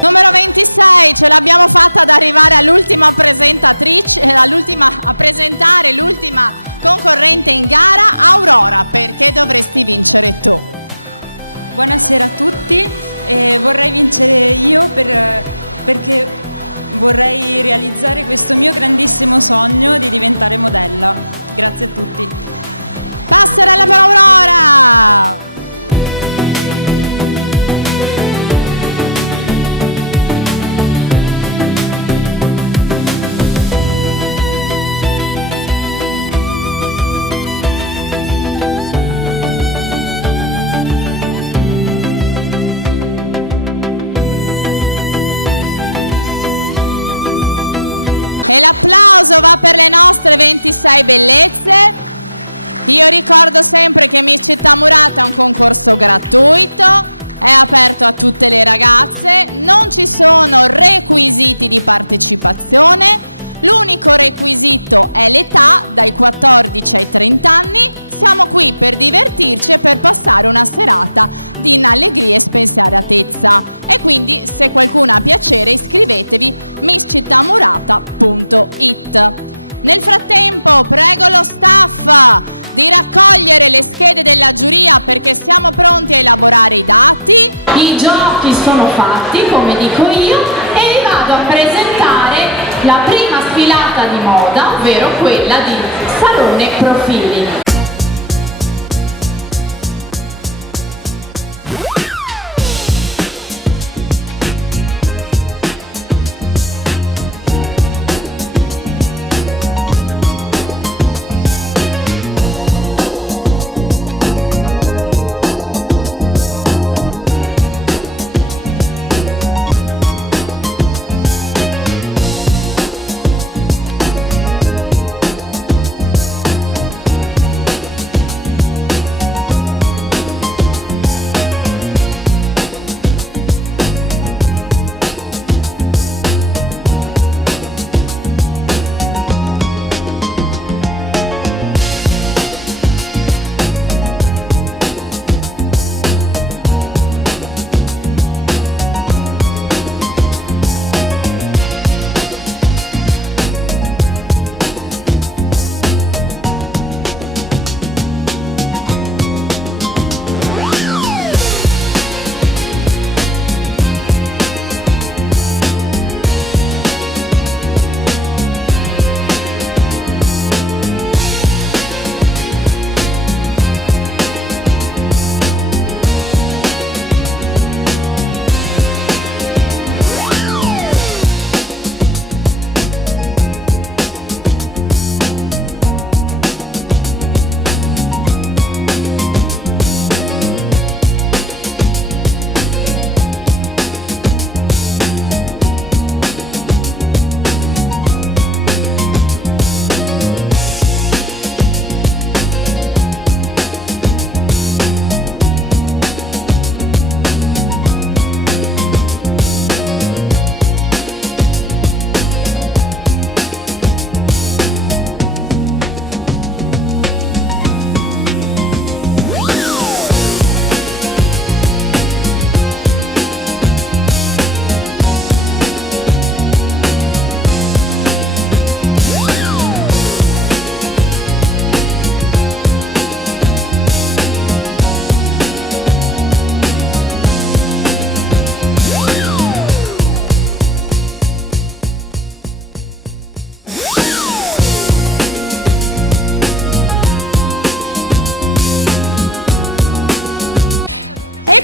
Numero 26, ce l'abbiamo fatta ad arrivare all'ultima presentatrice, a presentare l'ultima concorrente in gara, Aurora, perché dovresti vincere tu? Buonasera a tutti, vorrei vincere io perché vorrei realizzare questo mio grandissimo sogno di diventare modella. Grazie a tutti. Passerella per Aurora! E l'applauso va per le nostre 26 bellezze. Io ricordo sempre che Miss Città Murata è un concorso gratuito, è aperto a tutte le ragazze, non ci sono requisiti di partecipazione, l'unico requisito è l'età, dai 14 ai 30 anni, siamo qui per divertirci e per passare una serata di allegria e spensieratezza. E quindi, se qualcuno ha piacere, iscrivetevi misscittamurata.it. Nel frattempo, prego lo staff di raccogliere le schede della giuria perché siamo pronti a elaborare i dati. I giochi sono fatti, come dico io, e vi vado a presentare la prima sfilata di moda, ovvero quella di Salone Profili.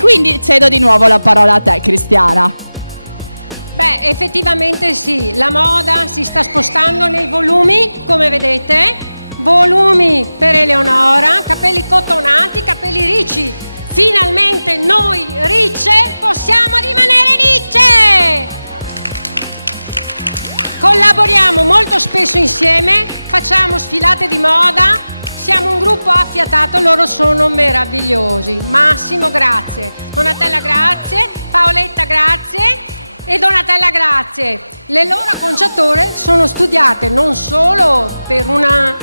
Quindi cedo di nuovo la parola a te, Cristiana. Beh, effettivamente sì, la moda si sta spostando nei volumi, come vedete, volumi per Eleonora, capelli cotonati, capelli ricci. Finalmente noi ricce possiamo rimanere ricce! Collaboriamo molto spesso insieme, facciamo sfilate di moda. Siamo un gruppo affiatato, loro sono meravigliosi. Massimo, grazie. Donatella, grazie. Paoletta, grazie. E Donatella, grazie. Le loro acconciature sono studiate non solo per una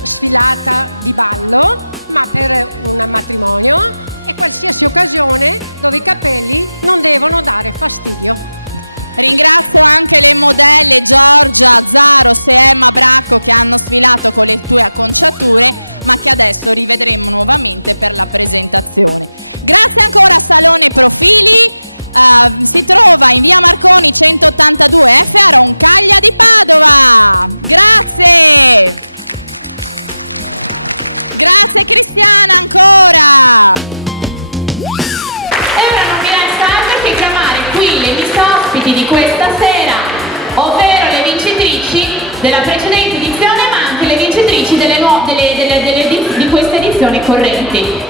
sfilata di ballo, ma per un matrimonio e qualsiasi occasione dove i capelli non devono dare fastidio. Ringrazio anche le modelle Giorgia, Zaros e Emma Bracco che hanno sfilato con le tue acconciature, ma che adesso rivedremo nuovamente per la presentazione. Grazie ancora a Salone Profili, si trova in via Marconi 182F a Roncaglia di Padova. Grazie! Grazie Cristiana ancora! E ora non mi resta altro che chiamare qui le liste ospiti di questa sera, ovvero le vincitrici della precedente edizione, ma anche le vincitrici di questa edizione correnti.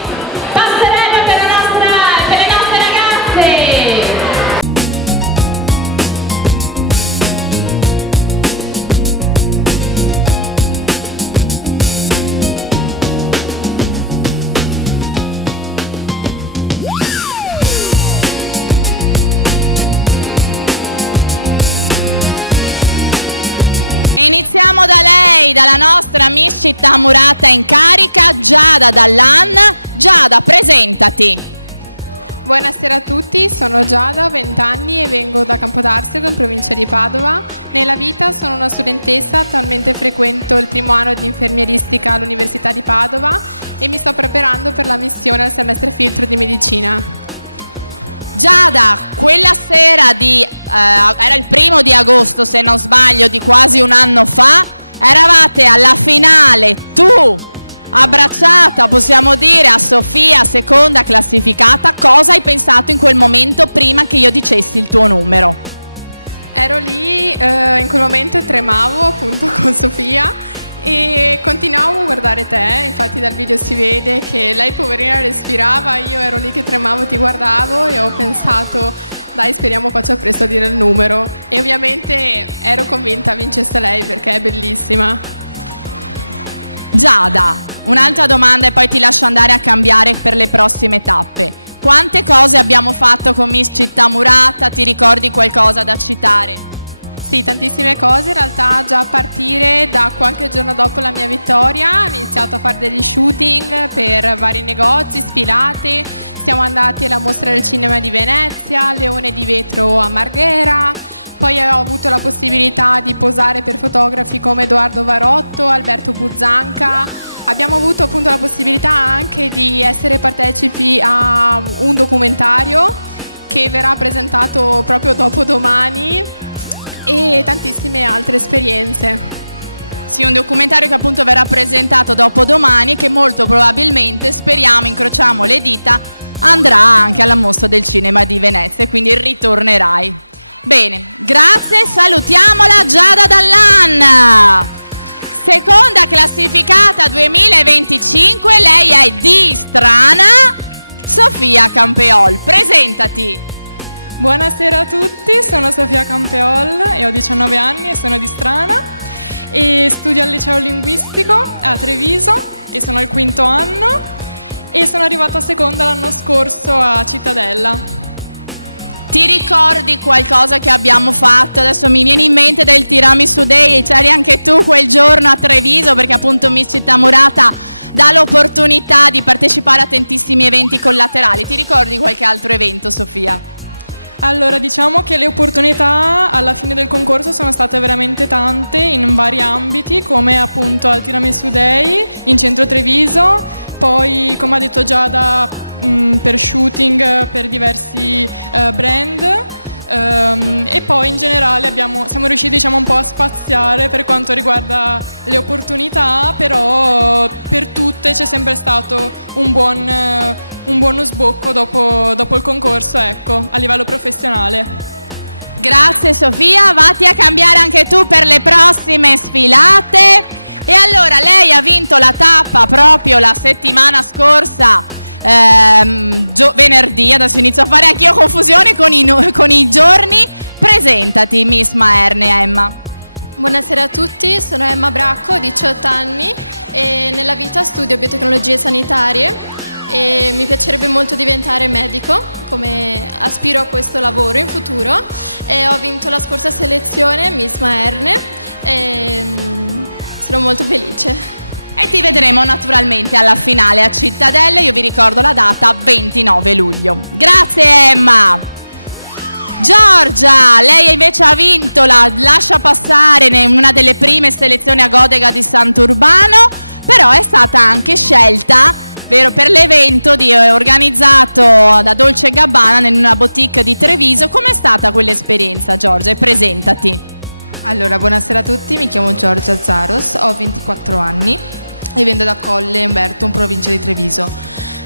Passeremo per le nostre ragazze! iniziamo da lei, dalla nostra Miss Città Murata in carica, Giada Dallan. Giada, presentati. Buonasera a tutti, sono Giada, ho 20 anni e vengo da Campodarsego in provincia di Padova. Nella vita sono una studentessa, attualmente frequento il primo anno di infermieristica all'Università di Padova e mi sto preparando per la missione al semestre filtro di medicina. Giada, quella sera era il 1° agosto se non sbaglio, di quasi un anno fa, eravate alla finale, tu abbracciata, possiamo dire, a Sofia, seconda classificata. Cosa hai pensato in quel momento prima che io dicessi il tuo numero? Ero lì in quel momento e tremavo appunto con Sofia e continuavo a guardare te, infatti dal video si vede che lei poverina respirava, io ero lì che tremavo, ti guardavo e ho pensato dai, speriamo faccia presto a dire il numero, e ovviamente ero convinta vincesse lei perché è bellissima. Giada, un'altra domanda e poi ti lascio andare a cambiare per le prossime tappe. Quante cose abbiamo fatto con Miss Città Murata? Ti ricordi qualcosa da citare? Sì, tantissime cose, in realtà già a partire da qualche giorno dopo la mia vittoria ho iniziato a fare degli shooting per vari negozi, sfilate, siamo andati alla Mostra del Cinema di Venezia, Leone di Vetro a Marghera, poi ho avuto la possibilità di posare per fotografi come Edoardo Varotto, Alberto Buzzanca. Abbiamo avuto appunto la possibilità anche di essere partecipi a un documentario che verrà presentato proprio dopodomani e tantissime altre esperienze. Sì, un documentario che appunto verrà presentato dopodomani, che molto probabilmente, speriamo, incrociamo le dita, andrà anche alla Mostra del Cinema di Venezia e quindi ritornerai. Bene, grazie, salutiamola Giada Dallan. Seconda classificata 2025, lei è di Strana, Sofia Campeol. Presentati. Buonasera a tutti, sono Sofia Campeol e ho 19 anni e sono di Strana e studio al liceo linguistico a Treviso e sono al 5° anno e sono arrivata seconda l'anno scorso a Cittadella. Ti ricordi qualcosa che abbiamo fatto? Adesso mi viene in mente del Tiramisù Day, c'eri anche tu quel giorno a Treviso perché appunto Miss Città Murata dà l'opportunità di partecipare a tantissimi eventi collaterali. Ti ricordi qualche altro evento, Sofia? Allora, diciamo che le opportunità alla fine del concorso sono state veramente tante in vari ambiti, come appunto al Tiramisù Day in centro Treviso, poi come ha detto Giada per shooting per diversi brand e poi in generale siamo riusciti un po' a spaziare per quanto riguarda le opportunità, però per tutte c'è sempre stato un buono sbocco dopo il concorso, ecco, a livello professionale. Grazie Sofia, vatti a cambiare anche tu per le prossime sfilate. E allora lei ha vinto la tappa proprio la settimana scorsa, venerdì, adesso inizio a fare anch'io confusione con i giorni. Presentati Miss Maerne, Emma. Buonasera a tutti, sono Emma Bracco, ho 18 anni e nella vita studio biotecnologie sanitarie e mi piacerebbe molto diventare medico, come aspiro a questo lavoro in futuro, e ho vinto la scorsa selezione Miss Maerne e sono molto felice. E ti vedremo naturalmente alla finale a Cittadella, io vi ricordo la data 29 luglio. Grazie Emma. Giorgia, lei invece ha vinto la lascia passare in una delle prime selezioni a Godega di Sant'Urbano, però è stata anche scelta, vero, per l'evento organizzato da Dolce & Gabbana in una boutique di Treviso. Com'è stata quell'esperienza, Giorgia? E presentati. Allora, buonasera a tutti, mi chiamo Giorgia Zaros, ho 24 anni e vengo da Colle Umberto, in provincia di Treviso.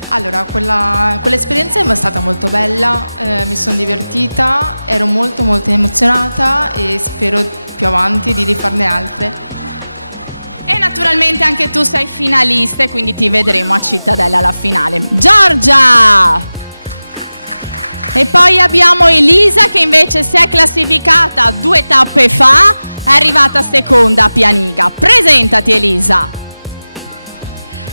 Allora, quell'esperienza è stata molto bella, mi sono divertita, ero molto emozionata e spero più avanti di rifarne altre. E naturalmente anche tu sei finalista e quindi ti vedremo a Cittadella alla finale. Giorgia! E poi abbiamo Elisa che invece si è classificata 2 tappe fa, è arrivata seconda a Pianiga. Presentati Elisa.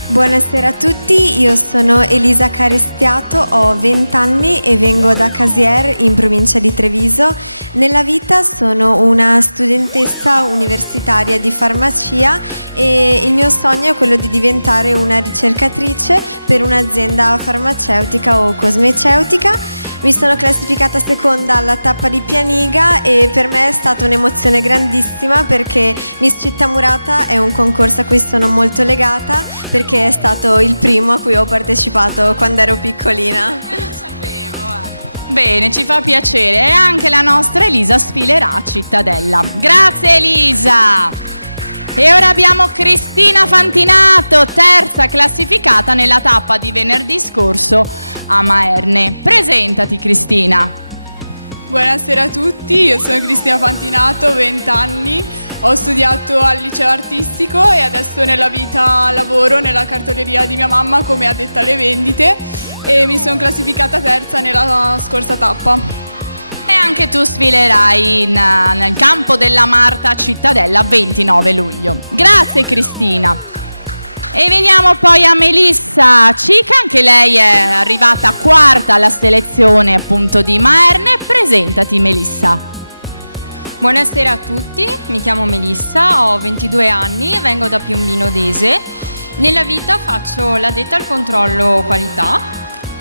Buonasera a tutti, io sono Elisa Carestiato, ho 20 anni e vengo da Casier in provincia di Treviso. Nella vita sono una studentessa universitaria di farmacia e il mio sogno è quello di diventare una ricercatrice per un'azienda farmaceutica o cosmeceutica. Mi sono classificata seconda alla tappa di Pianiga e per me è stata un'emozione grandissima perché Miss Città Murata è un concorso a cui sono molto legata perché è stato il primo a cui ho partecipato quando ero piccolina. Bene, ci fa piacere. E anche la nostra Elisa sfilerà a Cittadella. Grazie Elisa! E ora abbiamo Cristina Fantinato, terza classificata nella tappa di venerdì scorso a Maerne. Presentati Cristina. Buonasera a tutti, io sono Cristina Fantinato, 20 anni, ho studiato al liceo artistico e adesso nella vita lavoro nella cartoleria di mia mamma come addetta alle vendite e mi sono classificata terza nella scorsa tappa. E anche tu sfilerai nel campo della Marta a Cittadella 29 luglio. Grazie Cristina. E veniamo poi a Melissa Cica, anche lei è arrivata quarta alla selezione appunto di Maerne. Presentati Melissa. Buonasera a tutti, mi chiamo Melissa, ho 22 anni e vengo da Piombino Dese. Nella vita faccio l'addetta al controllo qualità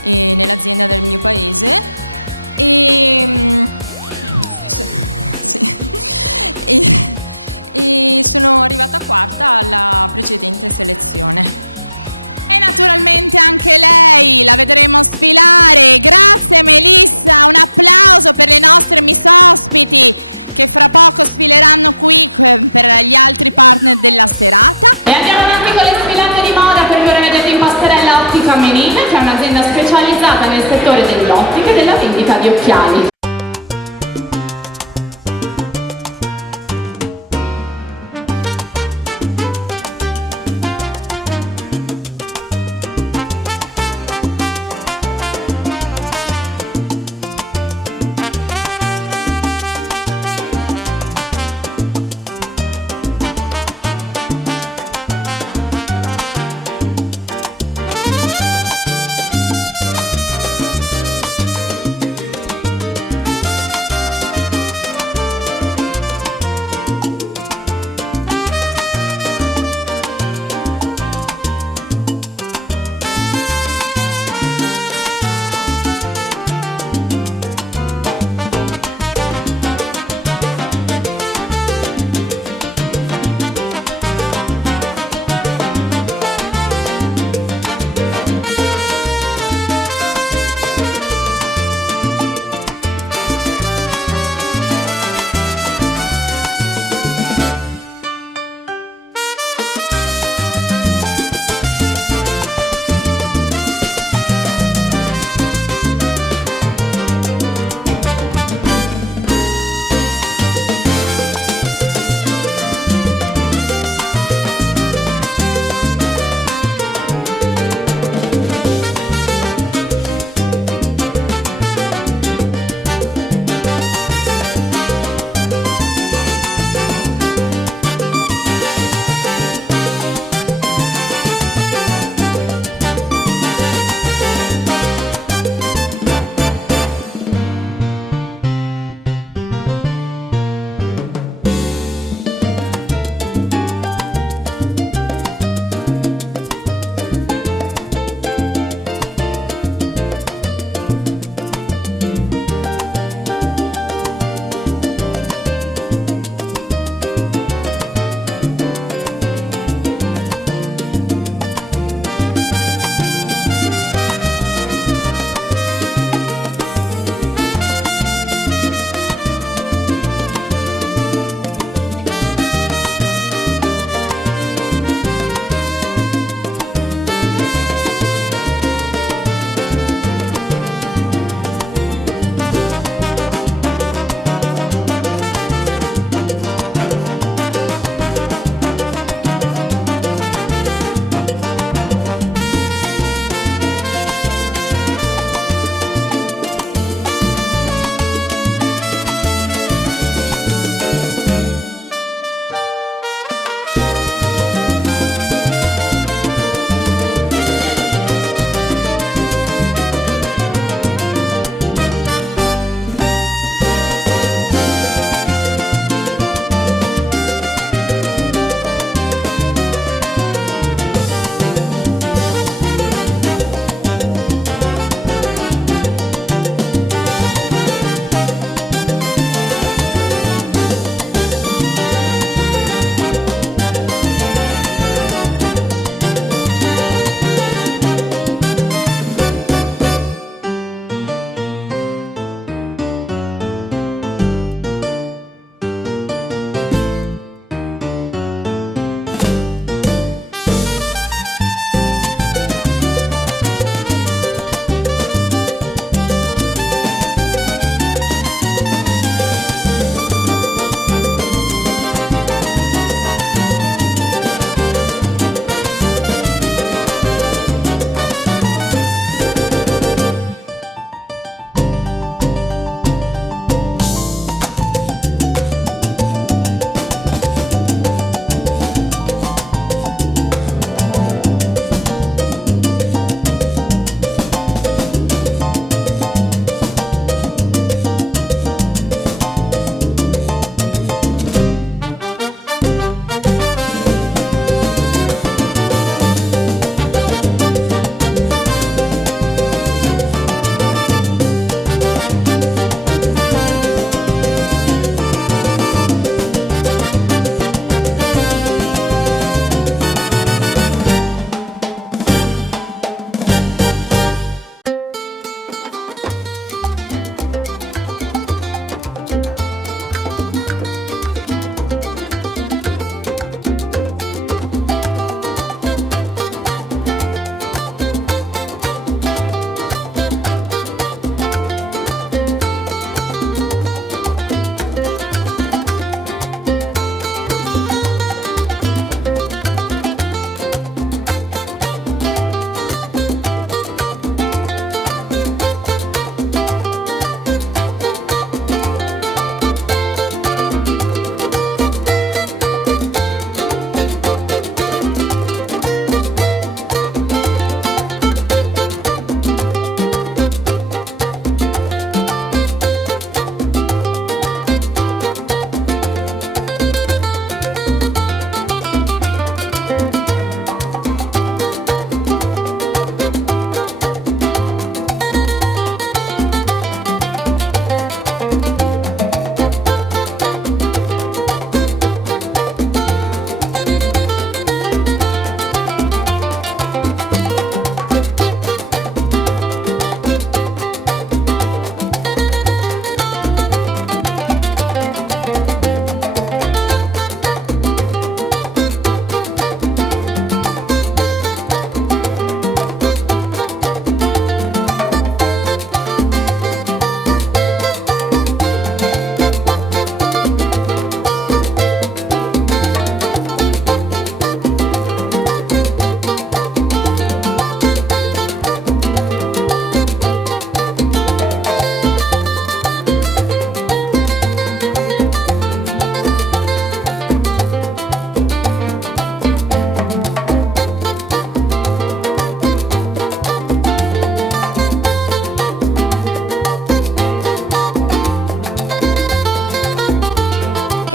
nell'azienda del mio paese e sono arrivata quarta alla precedente selezione. E naturalmente anche lei la vedremo sfilare. Grazie Melissa, un applauso per le nostre Miss ospiti che fra poco sfileranno qui per gli altri partner della serata. E andiamo avanti con le sfilate di moda che vedete in passerella Ottica Menile, che è un'azienda specializzata nel settore dell'ottica e della vendita di occhiali.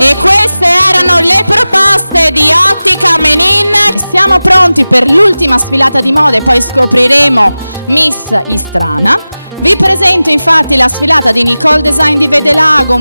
E queste erano le proposte di Ottica Menin. Siamo pronti per l'ultima sfilata di moda e poi scopriremo Miss Istrana. Vi presento infatti la sfilata di Nicole Design di Vedelago.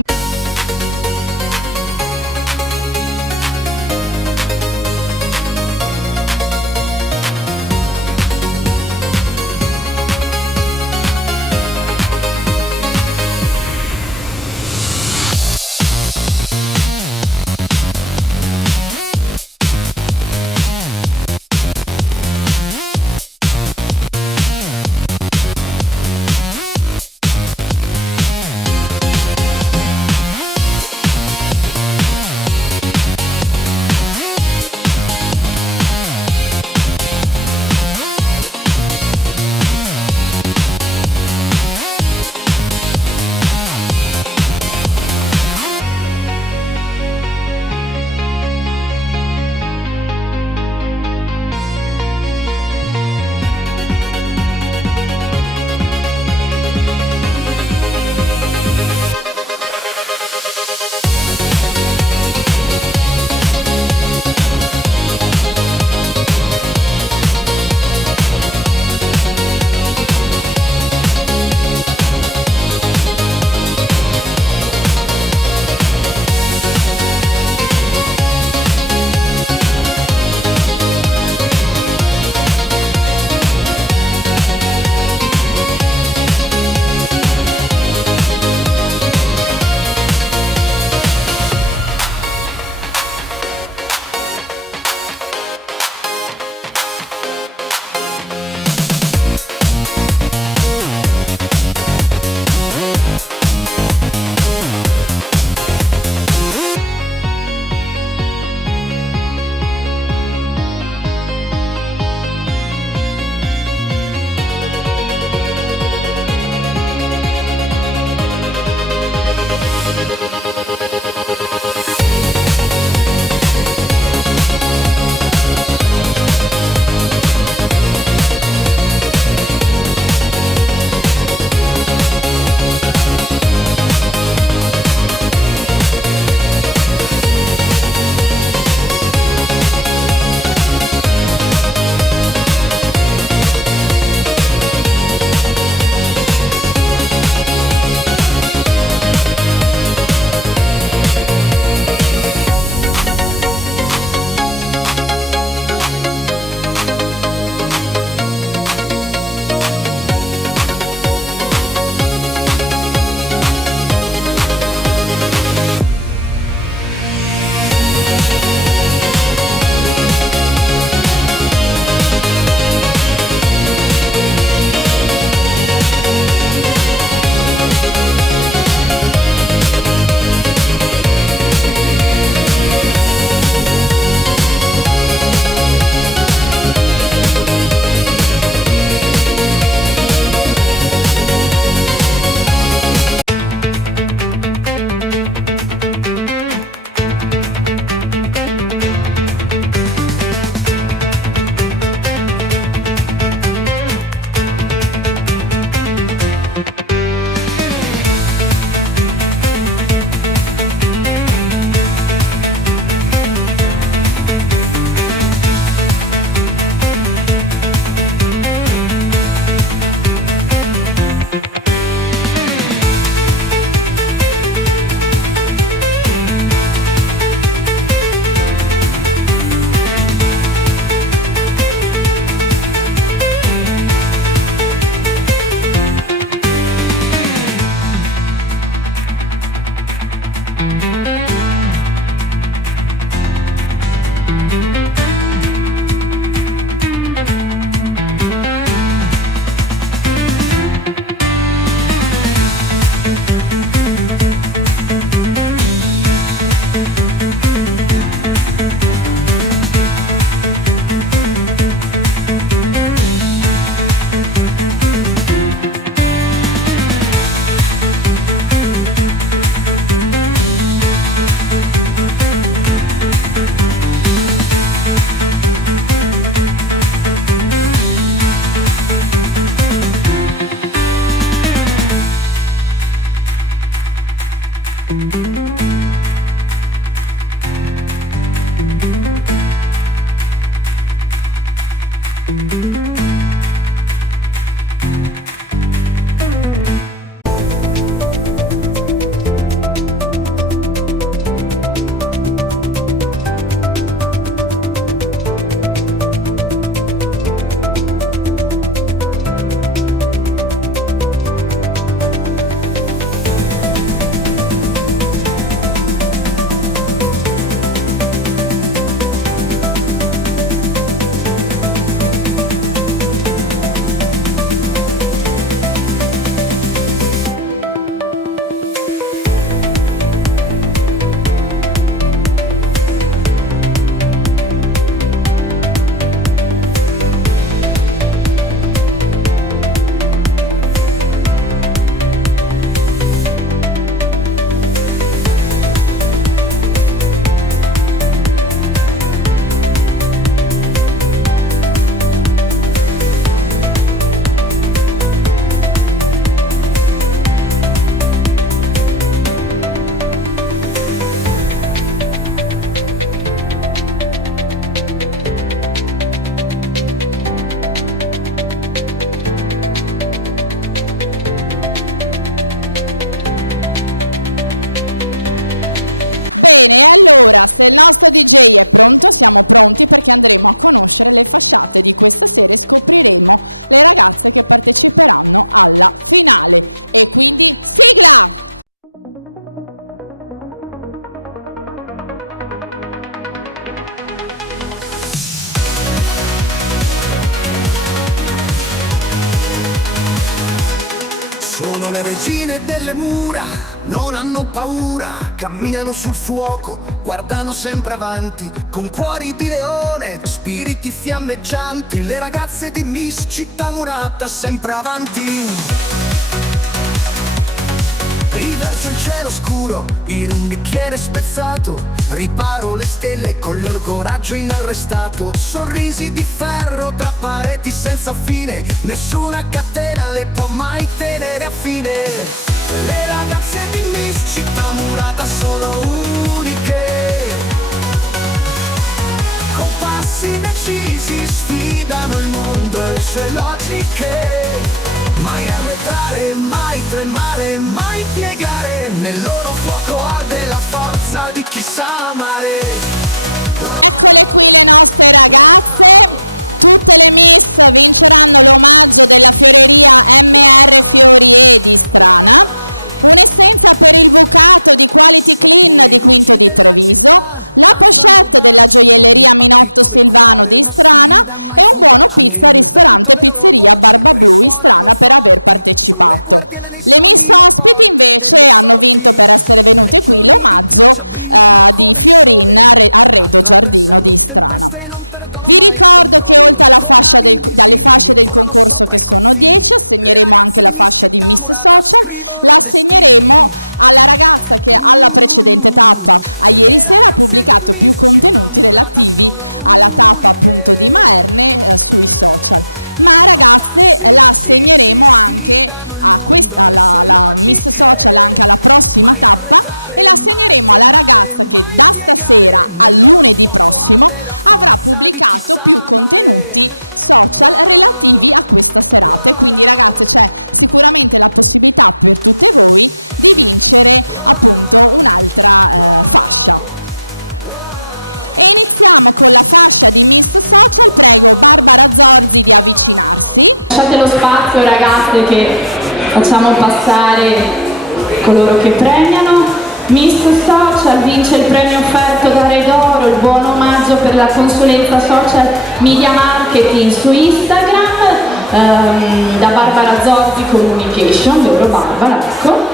bene, e allora se il nostro DJ è pronto, siamo pronti perché andremo a conoscere le fasciate di questa sera e scopriremo le ragazze che parteciperanno alla finale. E quindi sigla! Sono le regine delle mura, non hanno paura, camminano sul fuoco, guardano sempre avanti, con cuori di leone, spiriti fiammeggianti, le ragazze di Miss Città Murata sempre avanti. Riverso il cielo scuro in un bicchiere spezzato, riparo le stelle con il loro coraggio inarrestato. Sorrisi di ferro tra pareti senza fine, nessuna catena le può mai tenere a fine. Le ragazze di Miss Città Murata sono uniche, con passi decisi sfidano il mondo e le sue logiche. Mai arretrare, mai tremare, mai piegare, nel loro fuoco arde la forza di chi sa amare. Eccole qui le nostre ragazze, tutte le Miss vinceranno l'omaggio della fioreria MR Fiori di Strana, un'essenza per il bucato di Quality Clean di Quinto di Treviso, la pochette della gioielleria Minotto Silvano di Strana e un buono pizza ristorante pizzeria Barba Blu di Strana per aver partecipato. Le Miss ospiti invece hanno vinto per essere venute qui l'omaggio di Fiorin Arredo Giardino di Strana. Vi ricordo che oltre alla alle fasce del concorso, che sono 10, assegneremo anche la fascia di Miss Social. La assegneremo alla ragazza che alla precedente tappa, a ieri sera, ha pubblicato più contenuti relativi alla tappa appunto di Maerne sui social. Ma ragazze, la assegneremo anche alla Miss Social, anche alla prossima tappa, e la assegneremo alla ragazza che da stasera al lunedì prossimo avrà pubblicato più contenuti social relativi a questa serata. E quindi ragazze, c'è sicuramente la possibilità per tutte voi di vincere appunto un'altra fascia. E iniziamo con la fascia di Miss Social. Prego Barbara Zorzi di avvicinarsi. Lasciate lo spazio ragazze, che facciamo passare coloro che premiano. Miss Social vince il premio offerto da Redoro, il buon omaggio per la consulenza social media marketing su Instagram, da Barbara Zorzi Communication, vero Barbara, ecco.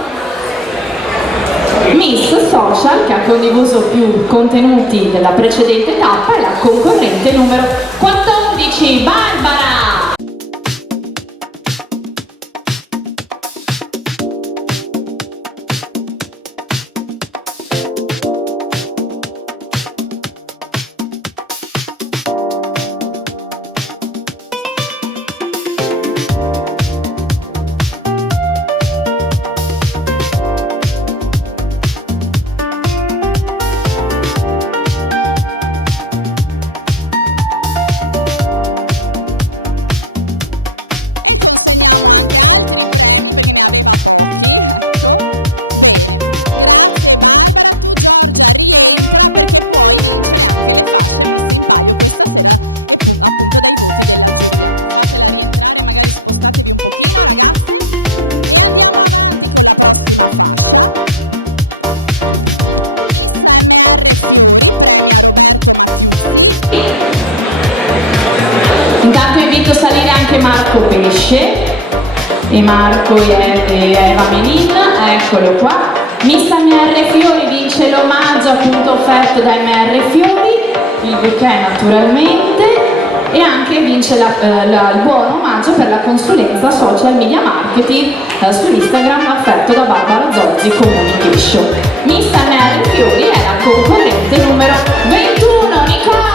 Miss Social, che ha condiviso più contenuti della precedente tappa, è la concorrente numero 14, Barbara! Consegniamo anche altri premi perché ne aveva pochi, ecco. Bene, grazie Barbara. Tu Giorgia rientra perché puoi vincere anche le fasce messe in palio questa sera e appunto dai voti della giuria. Fatela rientrare, magari spostatevi un pochino ragazze, e andiamo avanti con la prossima fascia. Miss MR Fiori premia Roberto Mattiuzzi. Intanto invito a salire anche Marco Pesce e Marco e Eva Menin, eccolo qua. Miss MR Fiori vince l'omaggio appunto offerto da MR Fiori, il bouquet naturalmente, e anche vince il buon omaggio per la consulenza social media marketing su Instagram offerto da Barbara Zorzi Communication. Miss MR Fiori è la concorrente numero 21, Nicole!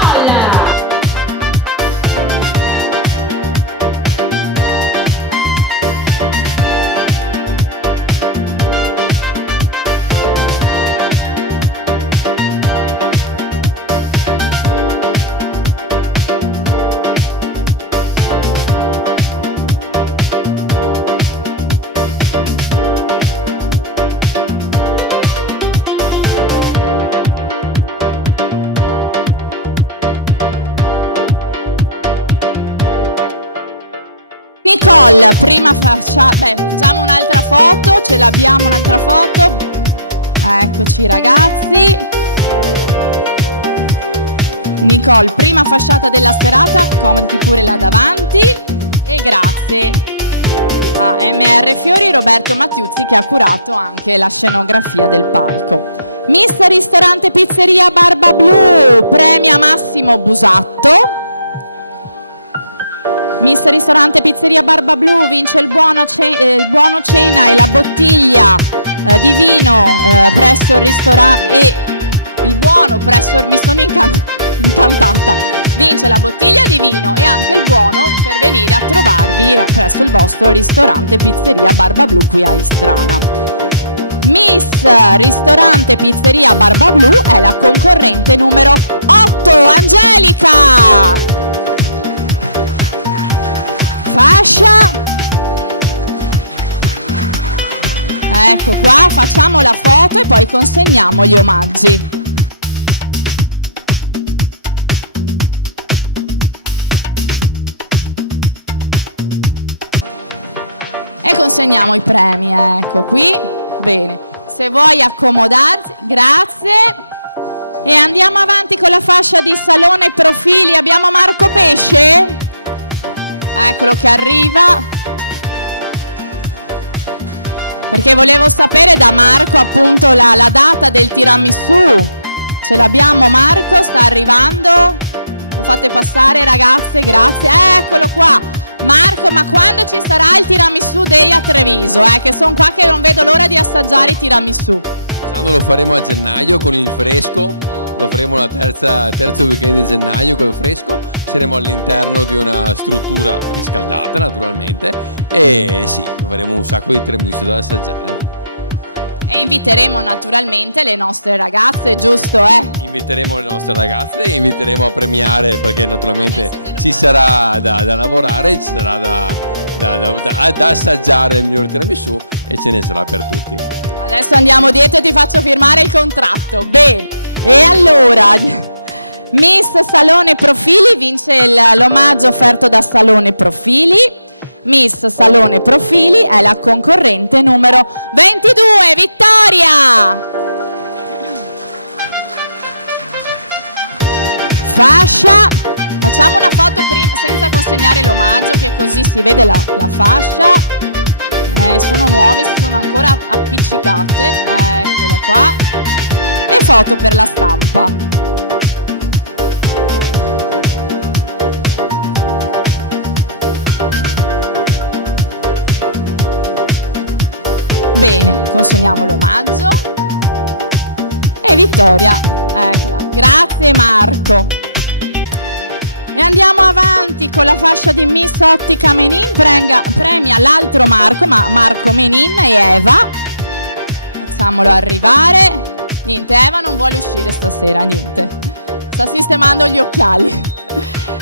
Nicole, prima facciamo un'altra foto, ce l'abbiamo un'altra foto. Eccoci ragazzi. Nicole, prima fasciata della serata, accomodati pure là davanti. E grazie a MR Fiori Roberto Mattiuzzi che ha curato anche la scenografia del palco. Miss Ristorante Pizzeria Barba Blu premia Massimo Busatto. Miss Ristorante Pizzeria Barba Blu vince il buono cena e la bottiglia di vino presso il ristorante e il buono presso mi sono incantata. Vince la bottiglia di vino e anche il buono per venire a trovarvi presso il vostro ristorante Pizzeria Barba Blu qui a Istrana. Miss Ristorante Pizzeria Barba Blu è la concorrente numero 8, Angelica. Fascia. Ecco qua, facciamo la foto e poi consegniamo gli omaggi. E consegniamo i premi, ecco qui. Bene, se vuoi accomodarti, grazie. E andiamo avanti con la fascia di Salone Profili. Abbiamo Marco Pesce. Eccolo che arriva, perché volevo sapere da Marco appunto la data del tiramisù. Ce l'abbiamo Marco, sta arrivando. Lo fate passare ragazze, grazie. Eccolo qua. Marco, ma quando ci sarà il tiramisù Day a Treviso? Che sono qua che non vedo l'ora di assaggiare i tiramisù. Quest'anno lo faremo a gennaio con il fresco, lo faremo la terzo weekend di gennaio con il fresco. Saremo all'interno di una struttura riscaldata naturalmente e sì, avremo un sacco di tiramisù da assaggiare. E inviteremo naturalmente le nostre ragazze, giusto? Inviteremo le nostre ragazze e inviteremo a premiare perché naturalmente ci sarà da lavorare, ci sarà da assaggiare il miglior tiramisù e ce ne sarà per tutti. Adesso andiamo dietro e ti faccio firmare il contratto. Bene, e allora Miss Salone Profili vince l'omaggio offerto da Salone Profili. Miss Salone Profili è la concorrente numero 22, Vittoria! Fascia. Facciamo una foto prima senza consegnare l'omaggio che così si vede la fascia. Sono nuove, sono ancora appiccicate. Eccola qua. E foto per la stampa. Bene, consegniamo l'omaggio e Vittoria, eccola, grazie Marco. E andiamo avanti con la fascia di Miss Ottica Menin, premia l'altro Marco, ma Marco Menin e Eva. Facciamolo arrivare. Niente, Eva non vuole uscire stasera, niente. Sta sistemando gli occhiali.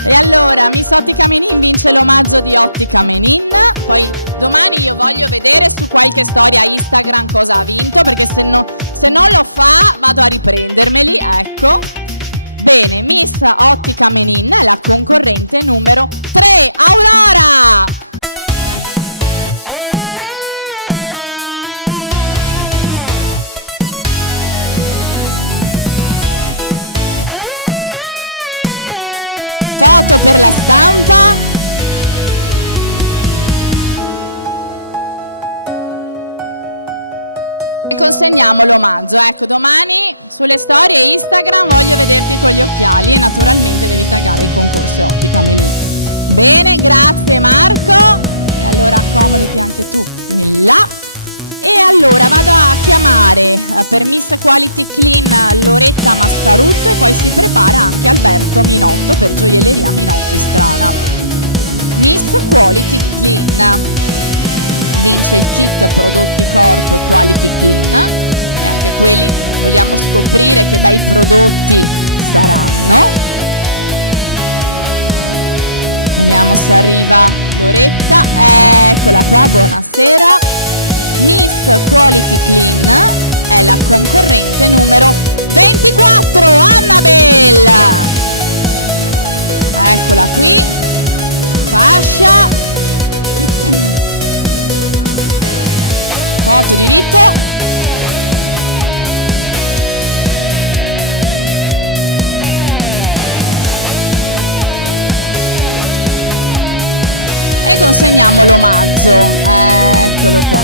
E allora Miss Ottica Menin vince l'omaggio di Ottica Menin. Poi domani io voglio vedere su qualche storia Instagram cosa ha vinto, perché se non lo fa vado a riprendermeli, ecco. Bene, Miss Ottica Menin è la concorrente numero 3, Aurora! Foto per la stampa. E consegniamo l'omaggio. Ecco, domani sulle storie Instagram voglio vederti con gli occhiali e naturalmente devi taggare il concorso Ottica Menin. Bene, grazie Marco. E allora accomodati anche tu in là. E allora vado a chiamare per Miss Quality Clean Loretta Mascarutto e poi si prepara anche Alberto Minotto per Gioielleria Minotto Istrana. Miss Quality Clean vince il kit prodotti corpo Quality Clean e anche quelli vogliamo scoprire che bei prodotti saranno. Vediamo se arriva Loretta, eccola qua, buonasera. Miss Quality Clean è la concorrente numero 24, Annabelle. Eccola qui, fascia. Molto diritto. E consegniamo l'omaggio. Eccolo qua.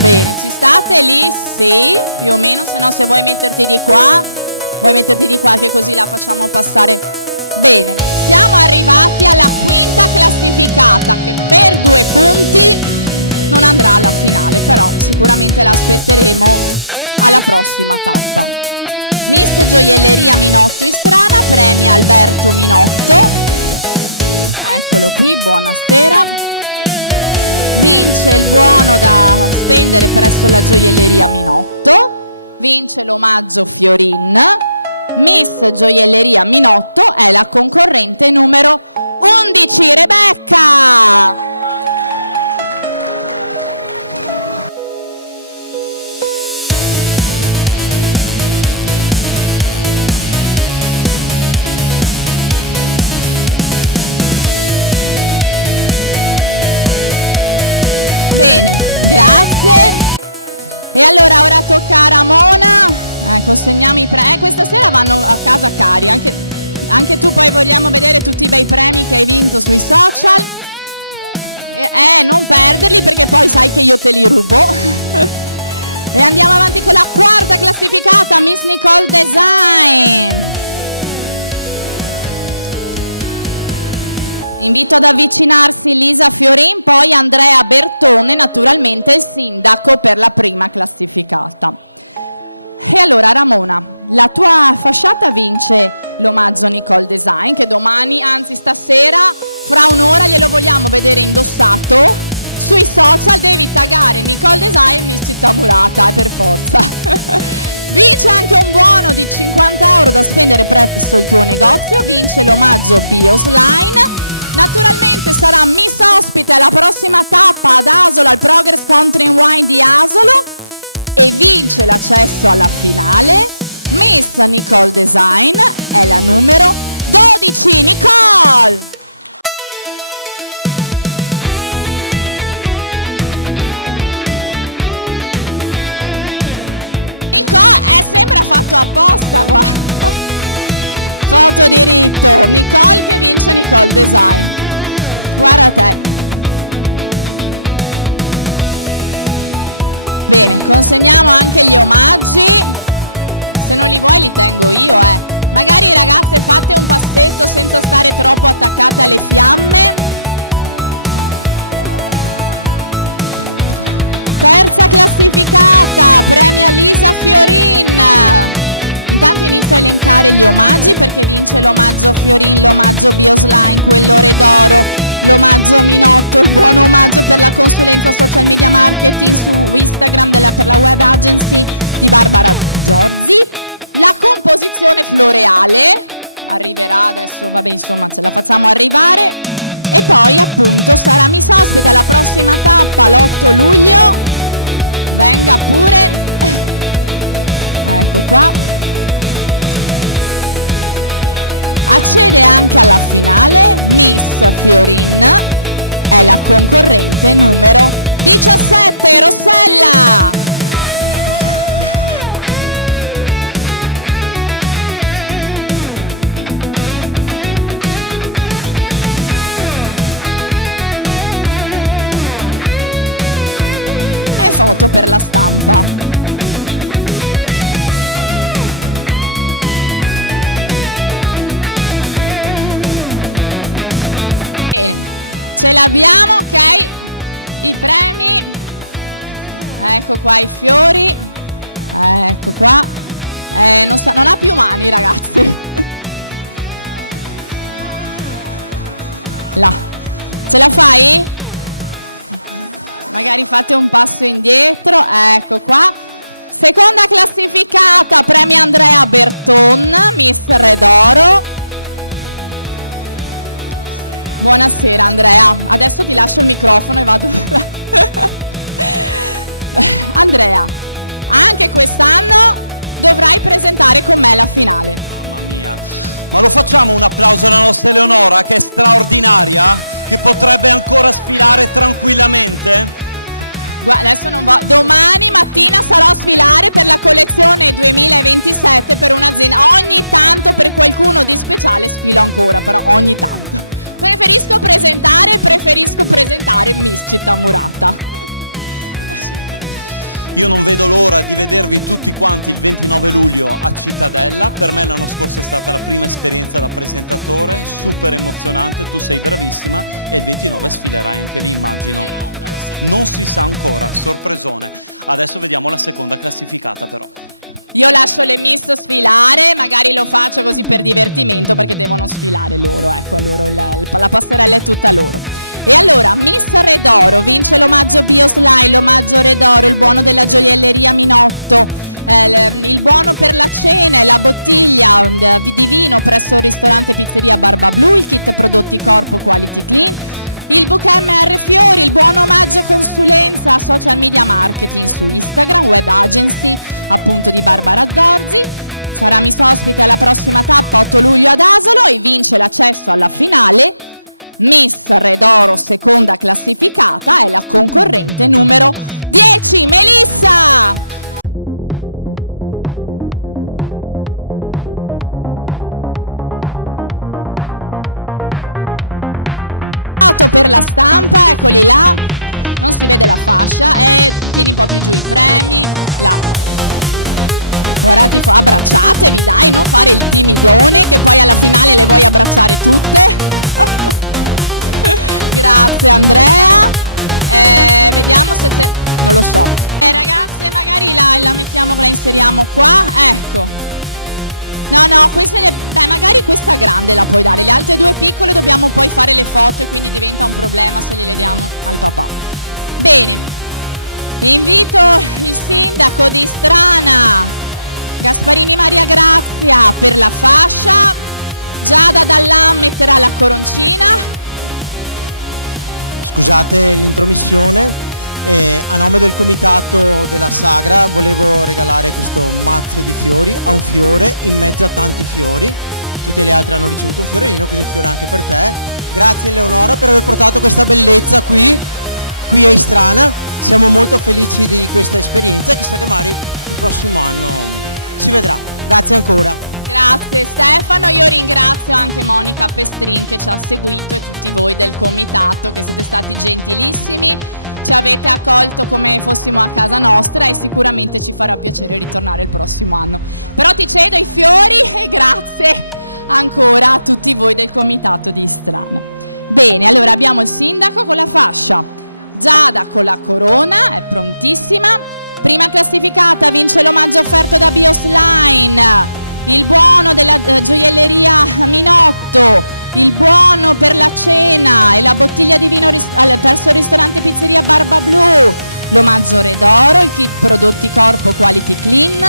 Bene, ci state lì? Sì, più o meno, se no se vuoi metterti di qua che così la facciamo passare. Bene, siamo arrivati alla quinta classificata che per 2 punti non andrà alla finale, però sicuramente la aspetteremo alla prossima tappa. Miss Gioielleria Minotto Istrana premia Alberto Minotto. Eccolo qui, buonasera. Vince il buono da spendere presso la Gioielleria Minotto. Vince l'omaggio Fiorin. Miss Gioielleria Minotto è la concorrente numero 11, Rebecca. Bene, grazie. E allora ora tocca a Ramona. Consegniamo i premi. Questa sera vanno a casa cari. Anche tu poi vogliamo vedere tutti i bei premi che hai vinto sui social. Non perderli perché poi sai che io te li rubo. E andiamo avanti con la quarta classificata, Miss Nicole Design. Invito ad avvicinarsi Lisa Fiorin, poi Andrea Bertone, naturalmente il sindaco per la prima classificata. E allora Ramona, la tua fasciata vince l'omaggio Nicole Design, che domani, anzi stasera, fra un'ora glielo vogliamo vedere indossato. Sui social devi taggare Nicole Design e Miss Città Murata, per forza. Vince anche un buono di 50 euro da spendere presso il tuo negozio, vince l'omaggio Biosline. Naturalmente sarà Miss ospite alla prossima tappa ad Asolo, al Progress Country Wine di Asolo, e vince l'accesso alla finale. Miss Nicole Design è la numero 12, Nicole! Nicole sembra fatto apposta qua. Foto diritto, Nicole che vince Nicole Design. Guarda te. Bene, consegniamo anche gli omaggi. Se non li vuoi li tengo io, Magari ragazze fate un passetto senza stare troppo attaccate alle fiamme. Terza classificata, premia Lisa Fiorin. Intanto inizio a elencare gli omaggi perché vince l'omaggio Fiorin, l'omaggio Biosline, quello Redoro, l'omaggio Minotto, il buon omaggio per la consulenza social media marketing su Instagram per la web agency di Barbara Giorzi, la composizione floreale arriverà adesso, vabbè insomma ce la facciamo arrivare, e poi appunto sarà Miss ospite alla prossima tappa l'8 luglio, venga pure, ecco qua. Accede anche alla finale Miss Fiorin, è la concorrente numero 17, Rossella. E foto per la stampa. Ce l'abbiamo, ok? I premi. Ecco qua i fiori. Ecco qua. Non ha più mani, ragazzi. Là. Ce la fai? Magari fate un passo indietro. Ecco qua. Seconda classificata, premia Andrea Berton, Miss Redoro. Buonasera Andrea, adesso ti lascio il microfono e vado. Andrea, anche quest'anno dovrai presentare con me la finale. Mamma mia, ma lo facciamo un applauso alla nostra Eleonora che è straordinaria, che potrebbe ancora sfilare tranquillamente? Adesso non domani mattina sarò a sfilare per la collezione 2027 per un'azienda. Ogni tanto per qualcuno di speciale sfilo ancora, però ogni tanto. Preferisco presentare Miss Città Murata. Io non vedo l'ora di vedervi tutti quanti il 29 luglio a Cittadella. Per me l'anno scorso è stata la prima esperienza da presentatore, super emozionante, tu sei bravissima e il 29 sfilerai anche lì, immagino. Non si sa ancora, sorpresone. Adesso vediamo la seconda classificata però. Io lascio le Miss sfilare, magari lo faccio così per divertimento perché devono sfilare loro, ecco, la passerella è tutta loro. E allora, Miss Redoro vince l'omaggio Bioslime, l'omaggio Redoro, il buono della gioielleria Minotto, il buono per la cena e la bottiglia di vino presso il ristorante Pizzeria Barba Blu, il kit prodotti Corpo Quality Clean, il bouquet MR Fiori, il buon omaggio consulenza social media marketing su Instagram, web agency appunto di Barbara Zorzi. Sarà Miss ospite alla prossima tappa 8 luglio ad Asolo e vince l'accesso alla finale. Miss Redoro seconda classificata è la concorrente numero 10, Melissa! Per la stampa, eccoli là, non si vede la fascia e tieni un po' più giù i premi, là. Ora abbracciatevi, dai, non fare il timidone che poi alla finale le vuoi abbracciare tutte. Grazie Andrea. Vediamo se non lo so. Ragazze, magari la mettiamo, la inseriamo qua, ecco. No, queste magari questa grande la puoi dare, le altre due piccole dobbiamo poi fare le foto e quindi diventa un problema se le diamo al papà. Bene, invito il sindaco di Strana, Gasparini Maria Grazia, per la fascia. Giada Dallan metterà la coroncina. Scusate l'intromissione. A nome del comitato della Sagra volevo regalare questo mazzo di fiori, a un fiore in mezzo a tanti fiori. Tutte le altre hanno ricevuto un fiorellino, quindi un fiore anche per te. Grazie Eleonora per aver portato questa bellezza qui a Istrana. Siamo molto felici di questa esperienza e chissà che magari il prossimo anno si vedrà. Grazie ancora. Grazie Stefano, io ringrazio anche Monica Pestrin che ci ha seguito e tutti voi del comitato che siete stati gentilissimi. Ci avete accolto come fossimo a casa nostra e sicuramente ci farà piacere ritornare il prossimo anno. Però ti cedo i fiori e grazie ancora a tutti voi del comitato di Istrana. Bene, allora abbiamo il sindaco con la fascia, Giada con la corona, è prontissima. Prima classificata vince l'omaggio offerto da Bioslime, il buono della gioielleria Minotto, il buono per la cena e la bottiglia di vino verso il ristorante Pizzeria Barba Blu, l'omaggio Redoro, il kit prodotti Corpo Quality Clean,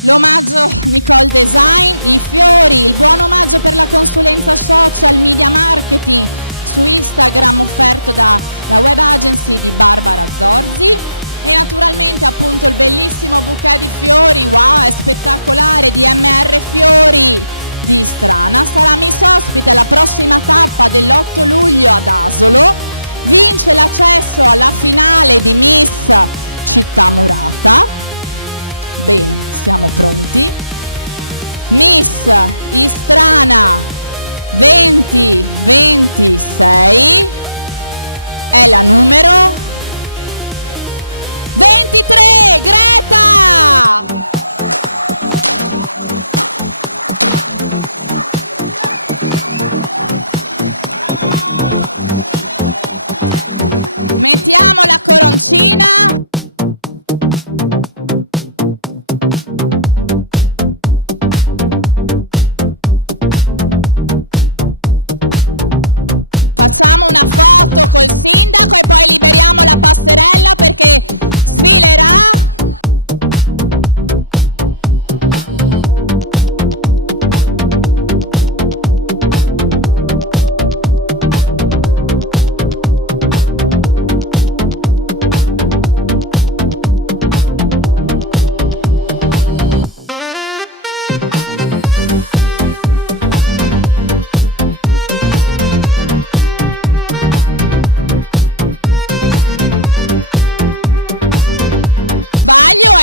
l'omaggio Nicole Design, i fiori, il buon omaggio per la consulenza social media marketing su Instagram offerto dalla web agency di Barbara Zorzi e naturalmente appunto il bellissimo bouquet di fiori, wow, è spettacolare, di MR Fiori di Strana. Sarà Miss ospite alla prossima tappa dell'8 luglio ad Asolo, vince l'accesso alla finale di Miss Città Murata. Bene, siamo pronti. Miss Istrana 2026 è la numero 23, Greta! Mettiamo la coroncina. Facciamo una foto col sindaco e poi liberiamo la passerella perché sfilerà.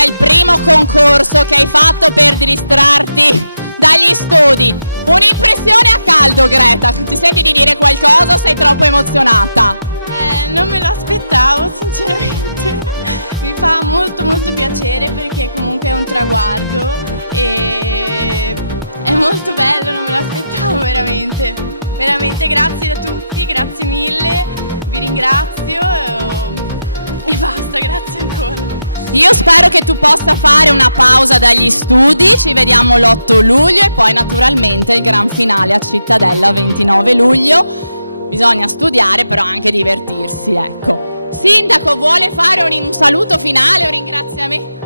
il primo concorso che hai fatto per distrarti dagli studi. Un'impressione a caldo, Greta. Ti senti di dire qualcosa o sei troppo emozionata? Non me lo aspettavo, sinceramente. Mi fa molto molto piacere perché comunque è un traguardo e è molto bello, non me lo aspettavo veramente. Veramente grazie a tutti, grazie mille, vi ringrazio e basta, grazie ancora. Io spero che tu possa fare una pausa dagli studi, ci vediamo l'8 luglio e poi naturalmente il gran finale a Cittadella 29 luglio. Bisogna studiare però anche divertirsi, ecco. Sindaco, vuole fare un saluto finale, un ringraziamento?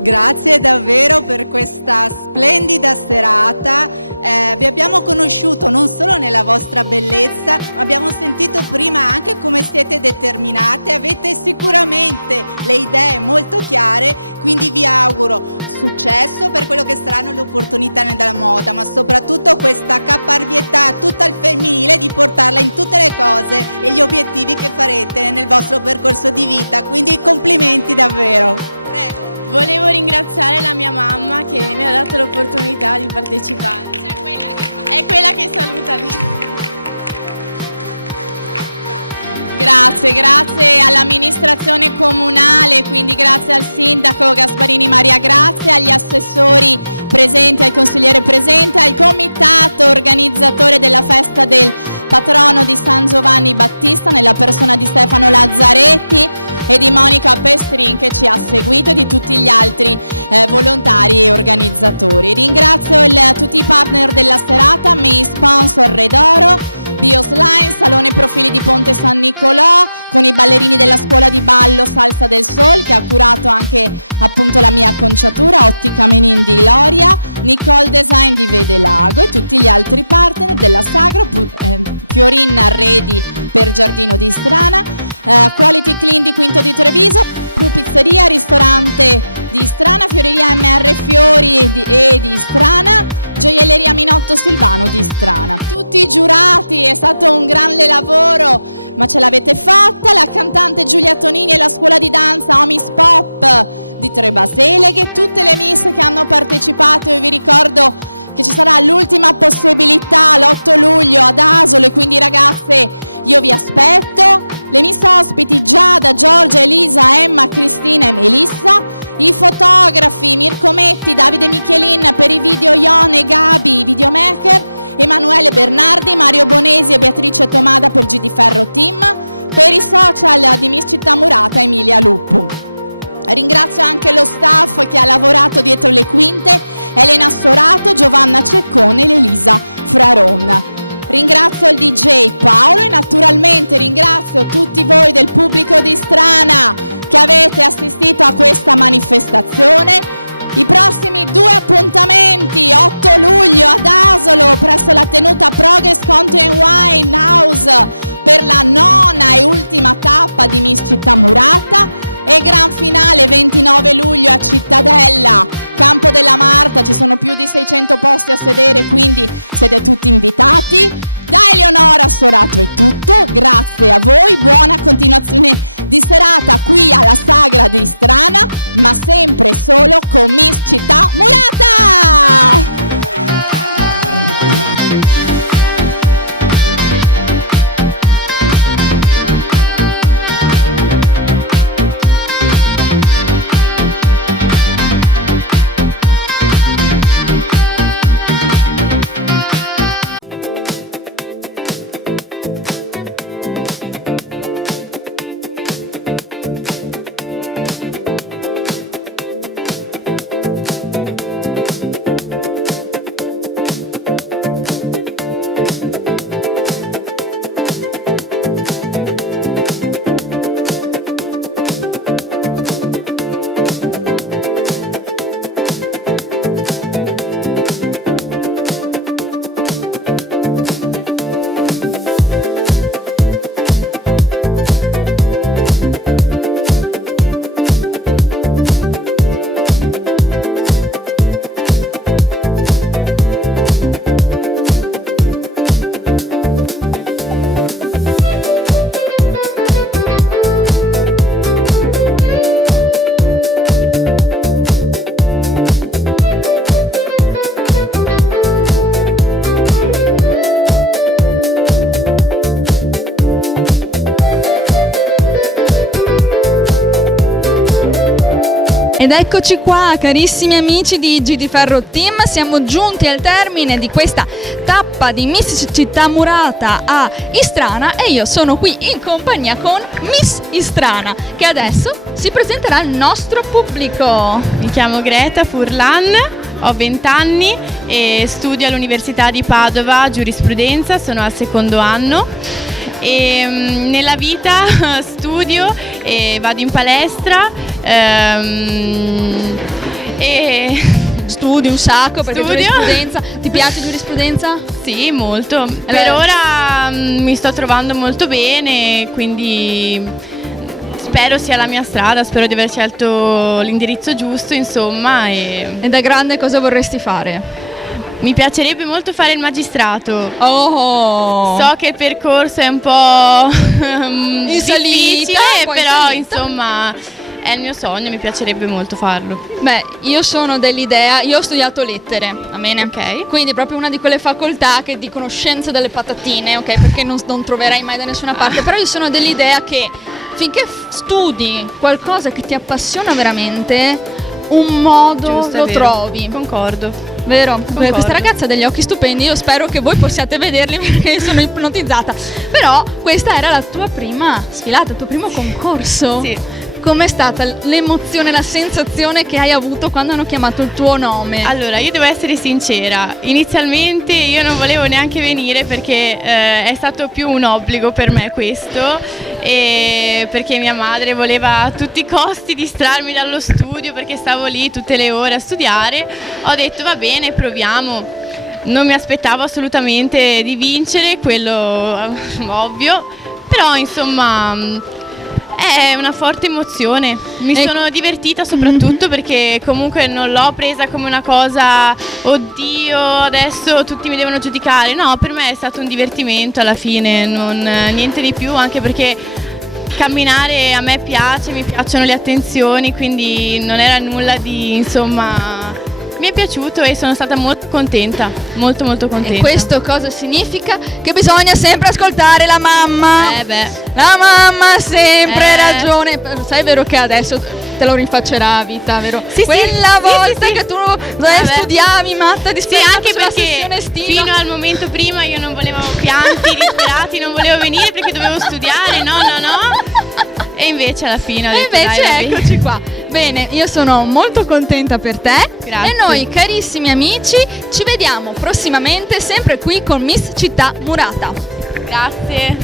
Grazie davvero per questa splendida serata. Vi abbiamo conosciuto non solo nella vostra bellezza, ma abbiamo sentito prima anche come siete determinate. Avete sicuramente le idee molto chiare, quindi vi auguro successo per quello che saranno le opportunità nella moda, ma soprattutto questa caparbietà tutta al femminile di portarla in tutte le cose e gli obiettivi che farete nel vostro percorso di vita. Quindi complimenti davvero. Prego. Volevo ringraziare la mia mamma che mi ha dato l'opportunità di partecipare. È quella che saluta lì. Grazie all'amministrazione comunale, quindi grazie al sindaco Gasparini Maria, grazie agli assessori presenti, al consigliere presente, al comitato organizzatore della festa del patrono di San Giovanni Battista nella persona di Stefano Lazzaretti e di Monica Pestrin che ci ha seguito e di tutti gli altri volontari e organizzatori. Ringrazio tutti i partner della serata, main sponsor Redoro, Bioslime, Salone Profili di Ponte San Nicolò, con i ballerini della scuola di ballo Salsa del Sol che ha curato anche appunto la mia acconciatura, Ottica Menin di Loria, Nicole Design di Vedelago e tutti gli altri partner della Sagra, Fiorin Arredi per Giardino di Strana, Quality Clean di Quinto di Treviso, Pizzeria, Ristorante di Strana, Fioreria MR Fiori di Strana, Gioielleria Minotto Silvano di Strana. Tutti i giurati, è stato un grande lavoro, ma ce l'avete fatta. La cantante Giulia Tonini e la scuola di danza Omis Pop di Trebaseleghe, tutte le miss che hanno partecipato, e vi ricordo che ci sarà l'ultima possibilità l'8 luglio ad Asolo e quindi ragazze io vi aspetto. Le miss ospiti Giada, Giorgia, Elisa, Emma, Cristina e Melissa, i fotografi Mirko Metti, Davide Michelin per i video, Ione e Gabi, videomaker, Emanuele Bernardi, Mario Bonesi e Beatrice Tomada per GD Ferro Team, per i social di Miss Città Murata Emilia Luppu. Ringrazio anche lo staff che ha lavorato dietro le quinte, Elena Sorato, Giovanna Ceccone e Elisa Fraron. Ringrazio il DJ Paolo e naturalmente ringrazio tutti voi del pubblico di Strana che avete assistito a questa manifestazione. I prossimi 2 appuntamenti, 8 luglio ad Asolo presso la tenuta Progress Country and Wine House per la 9ª e ultima tappa di Miss Città Murata e gran finale 29 luglio a Cittadella, Campo della Marta, ci sono più di 600 posti a sedere, quindi siete tutti invitati. Da Eleonora Sorato è tutto, grazie a voi, buona continuazione di serata qui alla Sagra di Strana, ma sempre solo con Miss Città Murata! Ed eccoci qua, carissimi amici di GD Ferro Team, siamo giunti al termine di questa tappa di Miss Città Murata a Istrana e io sono qui in compagnia con Miss Istrana, che adesso si presenterà al nostro pubblico. Mi chiamo Greta Furlan, ho 20 anni e studio all'Università di Padova giurisprudenza, sono al secondo anno. E nella vita studio e vado in palestra e studi un sacco perché studio. Giurisprudenza. Ti piace giurisprudenza? Sì, molto. Per ora mi sto trovando molto bene, quindi spero sia la mia strada, spero di aver scelto l'indirizzo giusto, insomma. E da grande cosa vorresti fare? Mi piacerebbe molto fare il magistrato. Oh! So che il percorso è un po' in salita, però insomma è il mio sogno, mi piacerebbe molto farlo. Beh, io sono dell'idea, io ho studiato lettere, va bene? Ok. Quindi proprio una di quelle facoltà che dicono scienze delle patatine, ok? Perché non troverai mai da nessuna parte, però io sono dell'idea che finché studi qualcosa che ti appassiona veramente, un modo Giusto, lo è vero. trovi. Concordo. Vero? Concordo. Questa ragazza ha degli occhi stupendi, io spero che voi possiate vederli perché sono ipnotizzata. Però questa era la tua prima sfilata, il tuo primo concorso. Sì. Com'è stata l'emozione, la sensazione che hai avuto quando hanno chiamato il tuo nome? Allora, io devo essere sincera, inizialmente io non volevo neanche venire perché è stato più un obbligo per me questo, e perché mia madre voleva a tutti i costi distrarmi dallo studio perché stavo lì tutte le ore a studiare. Ho detto va bene, proviamo. Non mi aspettavo assolutamente di vincere, quello ovvio, però insomma è una forte emozione, mi sono divertita soprattutto perché comunque non l'ho presa come una cosa, oddio adesso tutti mi devono giudicare, no, per me è stato un divertimento alla fine, niente di più, anche perché camminare a me piace, mi piacciono le attenzioni, quindi non era nulla di, insomma, mi è piaciuto e sono stata molto contenta, molto contenta. E questo cosa significa? Che bisogna sempre ascoltare la mamma. La mamma ha sempre ragione. Sai, vero che adesso te lo rinfaccerà a vita, vero? Sì, quella volta sì. che tu studiavi matta disperata anche sulla perché sessione estiva. fino al momento prima io non volevo pianti disperati, non volevo venire perché dovevo studiare, no. E invece alla fine ho detto, invece dai, va eccoci qua. Bene, io sono molto contenta per te. Grazie. E noi, carissimi amici, ci vediamo prossimamente sempre qui con Miss Città Murata. Grazie.